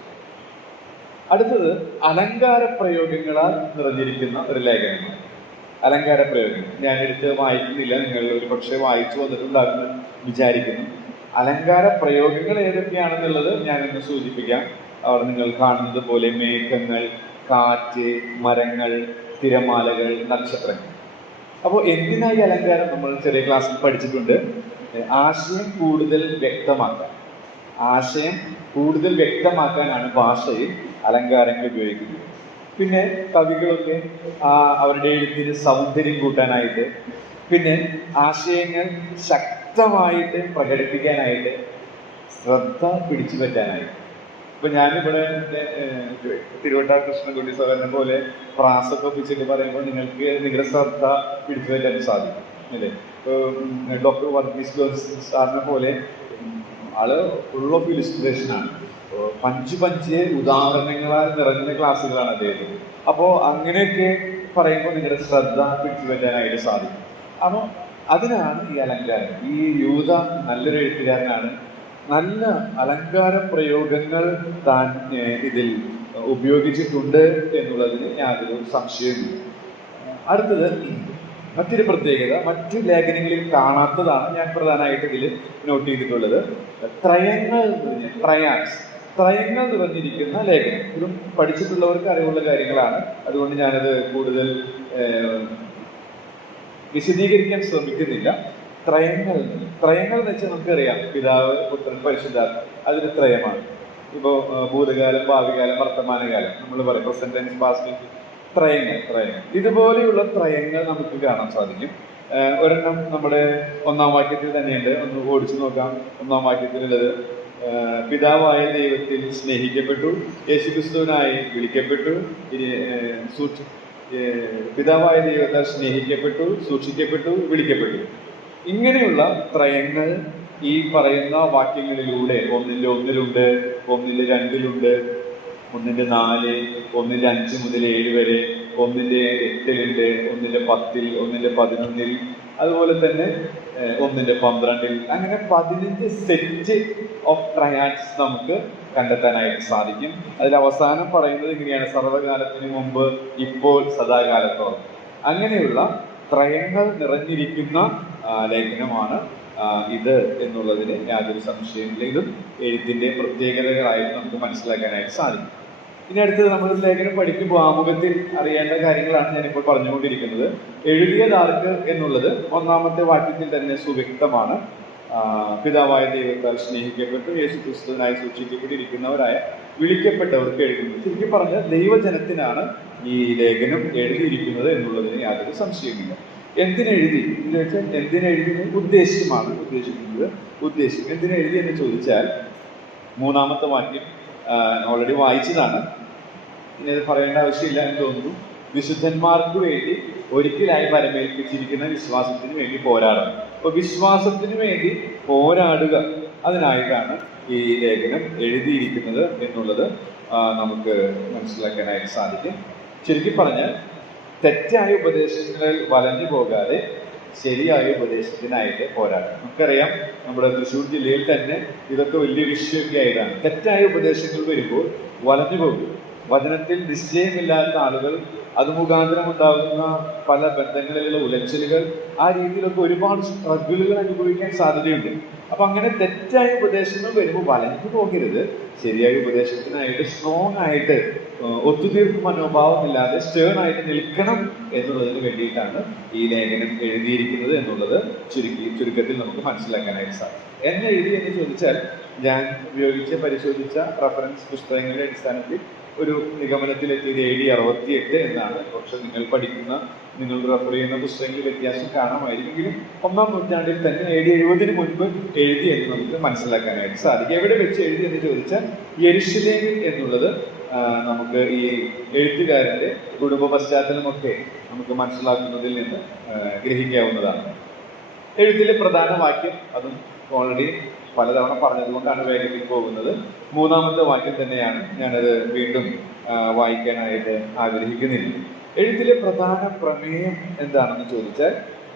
അടുത്തത് അലങ്കാര പ്രയോഗങ്ങളാൽ നിറഞ്ഞിരിക്കുന്ന ഒരു ലേഖനമാണ്. അലങ്കാര പ്രയോഗങ്ങൾ ഞാനെടുത്ത് വായിക്കുന്നില്ല, നിങ്ങൾ ഒരു പക്ഷേ വായിച്ചു വന്നിട്ടുണ്ടാകുമെന്ന് വിചാരിക്കുന്നു. അലങ്കാര പ്രയോഗങ്ങൾ ഏതൊക്കെയാണെന്നുള്ളത് ഞാനൊന്ന് സൂചിപ്പിക്കാം. അവർ നിങ്ങൾ കാണുന്നത് പോലെ മേഘങ്ങൾ, കാറ്റ്, മരങ്ങൾ, തിരമാലകൾ, നക്ഷത്രങ്ങൾ. അപ്പോൾ എന്തിനായി അലങ്കാരം? നമ്മൾ ചെറിയ ക്ലാസ്സിൽ പഠിച്ചിട്ടുണ്ട്, ആശയം കൂടുതൽ വ്യക്തമാക്കാൻ. ആശയം കൂടുതൽ വ്യക്തമാക്കാനാണ് ഭാഷയിൽ അലങ്കാരങ്ങൾ ഉപയോഗിക്കുന്നത്. പിന്നെ കവികളൊക്കെ അവരുടെ എഴുത്തിന് സൗന്ദര്യം കൂട്ടാനായിട്ട്, പിന്നെ ആശയങ്ങൾ ശക്തമായിട്ട് പ്രകടിപ്പിക്കാനായിട്ട്, ശ്രദ്ധ പിടിച്ചു പറ്റാനായിട്ട്. ഇപ്പൊ ഞാനിവിടെ തിരുവട്ടാർ കൃഷ്ണൻകുട്ടി സാറിനെ പോലെ പ്രാസൊക്കെ ഒപ്പിച്ചിട്ട് പറയുമ്പോൾ നിങ്ങൾക്ക് നിങ്ങളുടെ ശ്രദ്ധ പിടിച്ചു പറ്റാൻ സാധിക്കും അല്ലേ? ഇപ്പോൾ ഡോക്ടർ വർഗീസ് ജോൺസൺ സാറിനെ പോലെ ആള് ഫുൾ ഓഫ് ഇലിസ്ട്രേഷനാണ്. പഞ്ച് ഉദാഹരണങ്ങളാൽ നിറഞ്ഞ ക്ലാസ്സുകളാണ് അദ്ദേഹത്തിന്. അപ്പോൾ അങ്ങനെയൊക്കെ പറയുമ്പോൾ നിങ്ങളുടെ ശ്രദ്ധ പിടിച്ചു പറ്റാനായിട്ട് സാധിക്കും. അപ്പോൾ അതിനാണ് ഈ അലങ്കാരം. ഈ യൂത നല്ലൊരു എഴുത്തുകാരനാണ്. നല്ല അലങ്കാര പ്രയോഗങ്ങൾ താൻ ഇതിൽ ഉപയോഗിച്ചിട്ടുണ്ട് എന്നുള്ളതിന് യാതൊരു സംശയവുമില്ല. അടുത്തത് മറ്റൊരു പ്രത്യേകത, മറ്റു ലേഖനങ്ങളിൽ കാണാത്തതാണ് ഞാൻ പ്രധാനമായിട്ട് ഇതിൽ നോട്ട് ചെയ്തിട്ടുള്ളത്. ത്രയങ്ങൾ നിറഞ്ഞിരിക്കുന്ന ലേഖനം. ഇതും പഠിച്ചിട്ടുള്ളവർക്ക് അറിവുള്ള കാര്യങ്ങളാണ്. അതുകൊണ്ട് ഞാനത് കൂടുതൽ വിശദീകരിക്കാൻ ശ്രമിക്കുന്നില്ല. ത്രയങ്ങൾ എന്ന് വെച്ചാൽ നമുക്കറിയാം, പിതാവ്, പുത്രൻ, പരിശുദ്ധാത്മ, അതൊരു ത്രയമാണ്. ഇപ്പോൾ ഭൂതകാലം, ഭാവികാലം, വർത്തമാനകാലം നമ്മൾ പറയും, പ്രസന്റ് ടെൻസ്, പാസ്റ്റ് ടെൻസ്, ത്രയങ്ങൾ. ഇതുപോലെയുള്ള ത്രയങ്ങൾ നമുക്ക് കാണാൻ സാധിക്കും. ഒരെണ്ണം നമ്മുടെ 1-ാം വാക്യത്തിൽ തന്നെയുണ്ട്. ഒന്ന് ഓടിച്ചു നോക്കാം. 1-ാം വാക്യത്തിലുള്ളത്, പിതാവായ ദൈവത്തിൽ സ്നേഹിക്കപ്പെട്ടു, യേശുക്രിസ്തുവിനായി വിളിക്കപ്പെട്ടു, പിതാവായ ദൈവത്താൽ സ്നേഹിക്കപ്പെട്ടു, സൂക്ഷിക്കപ്പെട്ടു, വിളിക്കപ്പെട്ടു. ഇങ്ങനെയുള്ള ത്രയങ്ങൾ ഈ പറയുന്ന വാക്യങ്ങളിലൂടെ 1-ലുണ്ട്, 1-2-ലുണ്ട്, 1-4, 1-5 മുതൽ 7 വരെ, 1-8-ലുണ്ട്, 1-10, 1-11, അതുപോലെ തന്നെ 1-12, അങ്ങനെ 15 സെറ്റ് ഓഫ് ട്രയാഡ്സ് നമുക്ക് കണ്ടെത്താനായിട്ട് സാധിക്കും. അതിൽ അവസാനം പറയുന്നത് ഇങ്ങനെയാണ്: സർവകാലത്തിന് മുമ്പ്, ഇപ്പോൾ, സദാകാലത്തോളം. അങ്ങനെയുള്ള ത്രയങ്ങൾ നിറഞ്ഞിരിക്കുന്ന ലേഖനമാണ് ഇത് എന്നുള്ളതിന് യാതൊരു സംശയമില്ല. ഇതും എഴുത്തിന്റെ പ്രത്യേകതകളായിട്ട് നമുക്ക് മനസ്സിലാക്കാനായിട്ട് സാധിക്കും. ഇനി അടുത്തത്, നമ്മൾ ലേഖനം പഠിക്കുമ്പോൾ ആമുഖത്തിൽ അറിയേണ്ട കാര്യങ്ങളാണ് ഞാനിപ്പോൾ പറഞ്ഞുകൊണ്ടിരിക്കുന്നത്. എഴുതിയതാർക്ക് എന്നുള്ളത് 1-ാമത്തെ വാക്യത്തിൽ തന്നെ സുവ്യക്തമാണ്. പിതാവായ ദൈവത്താൽ സ്നേഹിക്കപ്പെട്ടു, യേശുക്രിസ്തുവിനായി സൂക്ഷിക്കപ്പെട്ടിരിക്കുന്നവരായ വിളിക്കപ്പെട്ടവർക്ക് എഴുതുന്നത്. ശരിക്കും പറഞ്ഞാൽ ദൈവജനത്തിനാണ് ഈ ലേഖനം എഴുതിയിരിക്കുന്നത് എന്നുള്ളതിന് യാതൊരു സംശയമില്ല. എന്തിനെഴുതി എന്ന് വെച്ചാൽ, എന്തിനെഴുതി ഉദ്ദേശിക്കുന്നത്. ഉദ്ദേശം എന്തിനെഴുതി എന്ന് ചോദിച്ചാൽ, 3-ാമത്തെ വാക്യം ഓൾറെഡി വായിച്ചതാണ്, ഇനി അത് പറയേണ്ട ആവശ്യമില്ല എന്ന് തോന്നുന്നു. വിശുദ്ധന്മാർക്ക് വേണ്ടി ഒരിക്കലായി പരമേൽപ്പിച്ചിരിക്കുന്ന വിശ്വാസത്തിന് വേണ്ടി പോരാടണം. അപ്പോൾ വിശ്വാസത്തിന് വേണ്ടി പോരാടുക, അതിനായിട്ടാണ് ഈ ലേഖനം എഴുതിയിരിക്കുന്നത് എന്നുള്ളത് നമുക്ക് മനസ്സിലാക്കാനായിട്ട് സാധിക്കും. ശരിക്കും പറഞ്ഞാൽ തെറ്റായ ഉപദേശങ്ങളിൽ വലഞ്ഞു പോകാതെ ശരിയായ ഉപദേശത്തിനായിട്ട് പോരാടണം. നമുക്കറിയാം, നമ്മുടെ തൃശ്ശൂർ ജില്ലയിൽ തന്നെ ഇതൊക്കെ വലിയ വിഷയമൊക്കെ ആയിട്ടാണ്. തെറ്റായ ഉപദേശങ്ങൾ വരുമ്പോൾ വലഞ്ഞു പോകും. വചനത്തിൽ നിശ്ചയമില്ലാത്ത ആളുകൾ, അത് മുഖാന്തരം ഉണ്ടാകുന്ന പല ബന്ധങ്ങളിലുള്ള ഉലച്ചിലുകൾ, ആ രീതിയിലൊക്കെ ഒരുപാട് സ്ട്രഗിളുകൾ അനുഭവിക്കാൻ സാധ്യതയുണ്ട്. അപ്പൊ അങ്ങനെ തെറ്റായ ഉപദേശങ്ങൾ വരുമ്പോൾ വലഞ്ഞു പോകരുത്. ശരിയായ ഉപദേശത്തിനായിട്ട് സ്ട്രോങ് ആയിട്ട്, ഒത്തുതീർപ്പ് മനോഭാവമില്ലാതെ സ്റ്റേൺ ആയിട്ട് നിൽക്കണം എന്നുള്ളതിന് വേണ്ടിയിട്ടാണ് ഈ ലേഖനം എഴുതിയിരിക്കുന്നത് എന്നുള്ളത് ചുരുക്കത്തിൽ നമുക്ക് മനസ്സിലാക്കാനായിട്ട് സാധിക്കും. എന്നെ എഴുതി എന്ന് ചോദിച്ചാൽ, ഞാൻ പരിശോധിച്ച റഫറൻസ് പുസ്തകങ്ങളുടെ അടിസ്ഥാനത്തിൽ ഒരു നിഗമനത്തിലെത്തിയത് AD 68 എന്നാണ്. പക്ഷെ നിങ്ങൾ റെഫർ ചെയ്യുന്ന പുസ്തകങ്ങളിൽ വ്യത്യാസം കാണാമായിരിക്കെങ്കിലും 1-ാം നൂറ്റാണ്ടിൽ തന്നെ AD 70 മുൻപ് എഴുതി എന്ന് നമുക്ക് മനസ്സിലാക്കാനായിട്ട് സാധിക്കും. എവിടെ വെച്ച് എഴുതി എന്ന് ചോദിച്ചാൽ, യെരുശലേമിൽ എന്നുള്ളത് നമുക്ക് ഈ എഴുത്തുകാരന്റെ കുടുംബ പശ്ചാത്തലമൊക്കെ നമുക്ക് മനസ്സിലാക്കുന്നതിൽ നിന്ന് ഗ്രഹിക്കാവുന്നതാണ്. എഴുത്തിലെ പ്രധാന വാക്യം, അതും ഓൾറെഡി പലതവണ പറഞ്ഞതുകൊണ്ടാണ് വേഗത്തിൽ പോകുന്നത്, 3-ാമത്തെ വാക്യം തന്നെയാണ്. ഞാനത് വീണ്ടും വായിക്കാനായിട്ട് ആഗ്രഹിക്കുന്നില്ല. എഴുത്തിലെ പ്രധാന പ്രമേയം എന്താണെന്ന് ചോദിച്ചാൽ,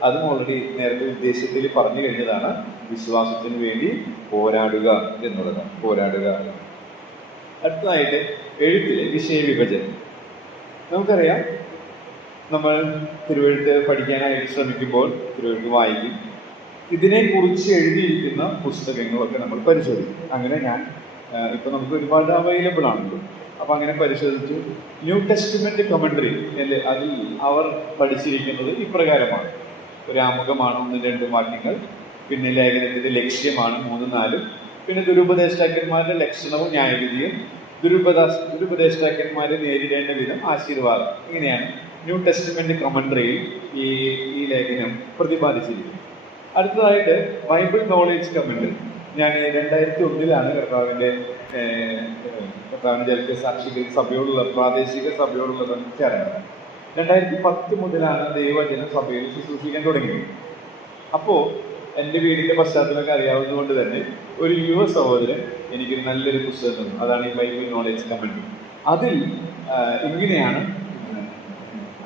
അതും ഓൾറെഡി നേരത്തെ ഉദ്ദേശത്തിൽ പറഞ്ഞു കഴിഞ്ഞതാണ്. വിശ്വാസത്തിന് വേണ്ടി പോരാടുക എന്നുള്ളതാണ്. പോരാടുക. അടുത്തതായിട്ട് എഴുത്തിലെ വിഷയവിഭജനം. നമുക്കറിയാം, നമ്മൾ തിരുവെഴുത്ത് പഠിക്കാനായിട്ട് ശ്രമിക്കുമ്പോൾ തിരുവെഴുത്ത് വായിക്കും. ഇതിനെക്കുറിച്ച് എഴുതിയിരിക്കുന്ന പുസ്തകങ്ങളൊക്കെ നമ്മൾ പരിശോധിക്കും. അങ്ങനെ ഞാൻ ഇപ്പൊ നമുക്ക് ഒരുപാട് അവൈലബിൾ ആണല്ലോ. അപ്പൊ അങ്ങനെ പരിശോധിച്ചു. ന്യൂ ടെസ്റ്റ്മെന്റ് കമന്ററി അല്ലേ, അതിൽ അവർ പഠിച്ചിരിക്കുന്നത് ഇപ്രകാരമാണ്. ഒരു ആമുഖമാണ് 1-2 വാക്യങ്ങൾ, പിന്നെ ലേഖനത്തിന്റെ ലക്ഷ്യമാണ് 3-4, പിന്നെ ദുരുപദേഷ്ടാക്കന്മാരുടെ ലക്ഷണവും ന്യായവിധിയും, ദുരുപദേഷ്ടാക്കന്മാരെ നേരിടേണ്ട വിധം ആശീർവാദം. ഇങ്ങനെയാണ് ന്യൂ ടെസ്റ്റ്മെന്റ് കമന്ററിയിൽ ഈ ലേഖനം പ്രതിപാദിച്ചിരിക്കുന്നത്. അടുത്തതായിട്ട് ബൈബിൾ നോളേജ് കമന്ററി. ഞാൻ 2001 കർത്താവിന്റെ ജലത്തെ സാക്ഷികൾ സഭയോടുള്ള പ്രാദേശിക സഭയോടുള്ള ചേർന്നത്. 2010 മുതലാണ് ദൈവവചനം സഭയിൽ ശുശ്രൂഷിക്കാൻ തുടങ്ങിയത്. അപ്പോൾ എൻ്റെ വീടിന്റെ പശ്ചാത്തലമൊക്കെ അറിയാവുന്നതുകൊണ്ട് തന്നെ ഒരു യുവ സഹോദരൻ എനിക്കൊരു നല്ലൊരു പുസ്തകം തന്നു. അതാണ് ഈ ബൈബിൾ നോളേജ് കമന്ററി. അതിൽ ഇങ്ങനെയാണ്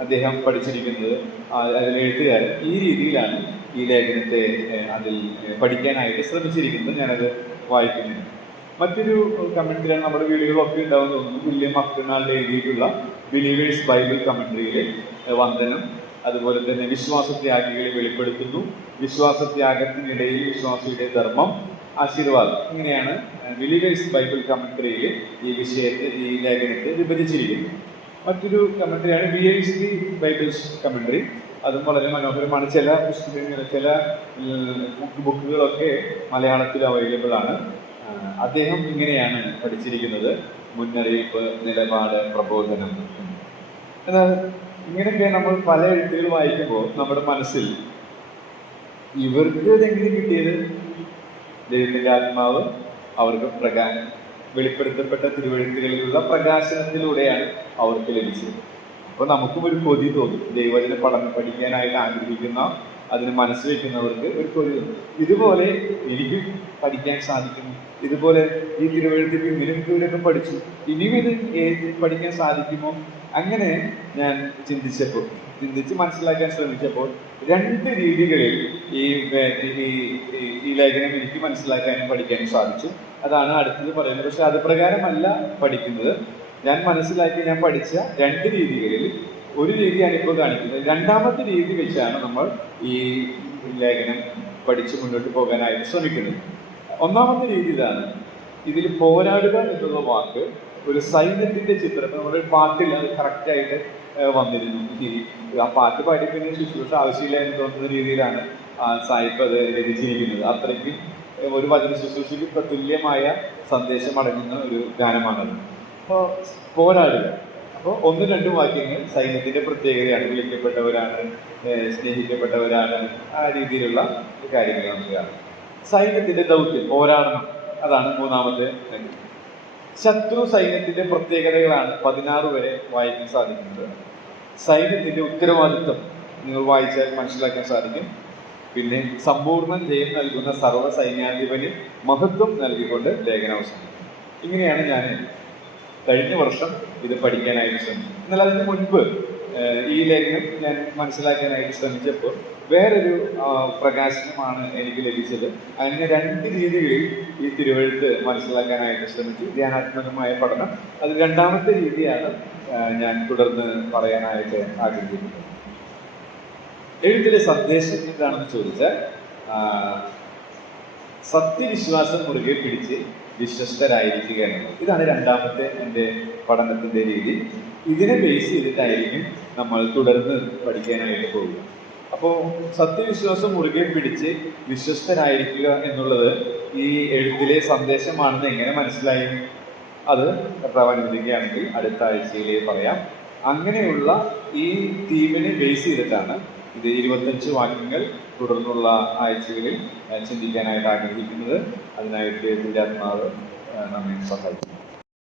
അദ്ദേഹം പഠിച്ചിരിക്കുന്നത്. അതിലെഴുത്തുകാരൻ ഈ രീതിയിലാണ് ഈ ലേഖനത്തെ അതിൽ പഠിക്കാനായിട്ട് ശ്രമിച്ചിരിക്കുന്നത്. ഞാനത് വായിക്കുന്നുണ്ട്. മറ്റൊരു കമന്ററിയാണ് നമ്മുടെ വീടുകളൊക്കെ ഉണ്ടാവുന്ന തോന്നുന്നു. വില്യം മക്ഡൊണാൾഡ് എഴുതിയിട്ടുള്ള ബിലീവേഴ്സ് ബൈബിൾ കമന്ററിയിലെ വന്ദനം, അതുപോലെ തന്നെ വിശ്വാസത്യാഗികളെ വെളിപ്പെടുത്തുന്നു, വിശ്വാസത്യാഗത്തിനിടയിൽ വിശ്വാസിയുടെ ധർമ്മം, ആശീർവാദം. ഇങ്ങനെയാണ് ബിലീവേഴ്സ് ബൈബിൾ കമന്ററിയിൽ ഈ ലേഖനത്തെ വിഭജിച്ചിരിക്കുന്നത്. മറ്റൊരു കമന്ററിയാണ് BIC ബൈബിൾസ് കമന്ററി. അതും വളരെ മനോഹരമാണ്. ചില പുസ്തകങ്ങൾ, ചില ബുക്കുകളൊക്കെ മലയാളത്തിൽ അവൈലബിൾ ആണ്. അദ്ദേഹം ഇങ്ങനെയാണ് പഠിച്ചിരിക്കുന്നത്: മുന്നറിയിപ്പ്, നിലപാട്, പ്രബോധനം. എന്നാൽ ഇങ്ങനെയൊക്കെ നമ്മൾ പല എഴുത്തുകൾ വായിക്കുമ്പോൾ നമ്മുടെ മനസ്സിൽ ഇവർക്ക് ഇതെങ്ങനെ കിട്ടിയത്? ദൈവത്തിന്റെ ആത്മാവ് അവർക്ക് വെളിപ്പെടുത്തപ്പെട്ട തിരുവഴുത്തുകളിലുള്ള പ്രകാശനത്തിലൂടെയാണ് അവർക്ക് ലഭിച്ചത്. അപ്പോൾ നമുക്കും ഒരു കൊതി തോന്നും. ദൈവവചനം പഠിക്കാനായിട്ട് ആഗ്രഹിക്കുന്ന, അതിന് മനസ്സ് വയ്ക്കുന്നവർക്ക് ഒരു കൊതി തോന്നും. ഇതുപോലെ എനിക്ക് പഠിക്കാൻ സാധിക്കുന്നു, ഇതുപോലെ ഈ തിരുവഴുത്തിൽ ഇവരൊക്കെ പഠിച്ചു, ഇനിയും ഇത് പഠിക്കാൻ സാധിക്കുമോ? അങ്ങനെ ഞാൻ ചിന്തിച്ച് മനസ്സിലാക്കാൻ ശ്രമിച്ചപ്പോൾ 2 രീതികളിൽ ഈ ലേഖനം എനിക്ക് മനസ്സിലാക്കാനും പഠിക്കാനും സാധിച്ചു. അതാണ് അടുത്തത് പറയുന്നത്. പക്ഷെ അത് പ്രകാരമല്ല പഠിക്കുന്നത്. ഞാൻ പഠിച്ച 2 രീതികളിൽ ഒരു രീതിയാണ് ഇപ്പോൾ കാണിക്കുന്നത്. 2ാമത്തെ രീതി വെച്ചാണ് നമ്മൾ ഈ ലേഖനം പഠിച്ച് മുന്നോട്ട് പോകാനായിട്ട് ശ്രമിക്കുന്നത്. 1ാമത്തെ രീതി ഇതാണ്. ഇതിൽ പോരാടുക എന്നുള്ള വാക്ക് ഒരു സൈന്യത്തിന്റെ ചിത്രം. നമ്മുടെ പാട്ടിൽ അത് കറക്റ്റായിട്ട് വന്നിരുന്നു. ആ പാട്ട് പാടി പിന്നെ ശുശ്രൂഷ ആവശ്യമില്ല എന്ന് തോന്നുന്ന രീതിയിലാണ് സായിപ്പ് അത് രചിച്ചിരിക്കുന്നത്. അത്രയ്ക്കും ഒരു വചന ശുശ്രൂഷയ്ക്ക് തുല്യമായ സന്ദേശം അടങ്ങുന്ന ഒരു ഗാനമാണത്. അപ്പോൾ പോരാടുക. അപ്പോൾ 1-2 വാക്യങ്ങൾ സൈന്യത്തിന്റെ പ്രത്യേകതയാണ്. വിളിക്കപ്പെട്ടവരാണ്, സ്നേഹിക്കപ്പെട്ടവരാണ്, ആ രീതിയിലുള്ള കാര്യങ്ങൾ നമുക്ക് കാണാം. സൈന്യത്തിന്റെ ദൗത്യം പോരാടണം. അതാണ് 3ാമത്തെ. ശത്രു സൈന്യത്തിന്റെ പ്രത്യേകതകളാണ് 16 വരെ വായിക്കാൻ സാധിക്കുന്നത്. സൈന്യത്തിന്റെ ഉത്തരവാദിത്വം നിങ്ങൾ വായിച്ചാൽ മനസ്സിലാക്കാൻ സാധിക്കും. പിന്നെ സമ്പൂർണ്ണ ജയം നൽകുന്ന സർവ്വ സൈന്യാധിപന് മഹത്വം നൽകിക്കൊണ്ട് ലേഖനം അവസാനിക്കും. ഇങ്ങനെയാണ് ഞാൻ കഴിഞ്ഞ വർഷം ഇത് പഠിക്കാനായിട്ട് ശ്രമിച്ചത്. എന്നാൽ അതിന് മുൻപ് ഈ ലേഖനം ഞാൻ മനസ്സിലാക്കാനായിട്ട് ശ്രമിച്ചപ്പോൾ വേറൊരു പ്രകാശനമാണ് എനിക്ക് ലഭിച്ചത്. അങ്ങനെ 2 രീതികളിൽ ഈ തിരുവഴുത്ത് മനസ്സിലാക്കാനായിട്ട് ശ്രമിച്ചു. ധ്യാനാത്മകമായ പഠനം. അത് 2ാമത്തെ രീതിയാണ് ഞാൻ തുടർന്ന് പറയാനായിട്ട് ആഗ്രഹിക്കുന്നത്. എഴുത്തിലെ സന്ദേശം എന്താണെന്ന് ചോദിച്ചാൽ, സത്യവിശ്വാസം മുറുകെ പിടിച്ച് വിശ്വസ്തരായിരിക്കുക എന്നുള്ളത്. ഇതാണ് 2ാമത്തെ എൻ്റെ പഠനത്തിൻ്റെ രീതി. ഇതിനെ ബേസ് ചെയ്തിട്ടായിരിക്കും നമ്മൾ തുടർന്ന് പഠിക്കാനായിട്ട് പോകുക. അപ്പോൾ സത്യവിശ്വാസം മുറുകെ പിടിച്ച് വിശ്വസ്തരായിരിക്കുക എന്നുള്ളത് ഈ എഴുത്തിലെ സന്ദേശമാണെന്ന് എങ്ങനെ മനസ്സിലായി? അത് കർത്താവ് അനുവദിക്കുകയാണെങ്കിൽ അടുത്ത ആഴ്ചയിലേ പറയാം. അങ്ങനെയുള്ള ഈ തീമിനെ ബേസ് ചെയ്തിട്ടാണ് ഇത് 25 വാക്യങ്ങൾ തുടർന്നുള്ള ആഴ്ചകളിൽ ചിന്തിക്കാനായിട്ട് ആഗ്രഹിക്കുന്നത്. അതിനായിട്ട് ദൈവത്തിന്റെ ആത്മാവ് നമ്മെ സഹായിക്കും.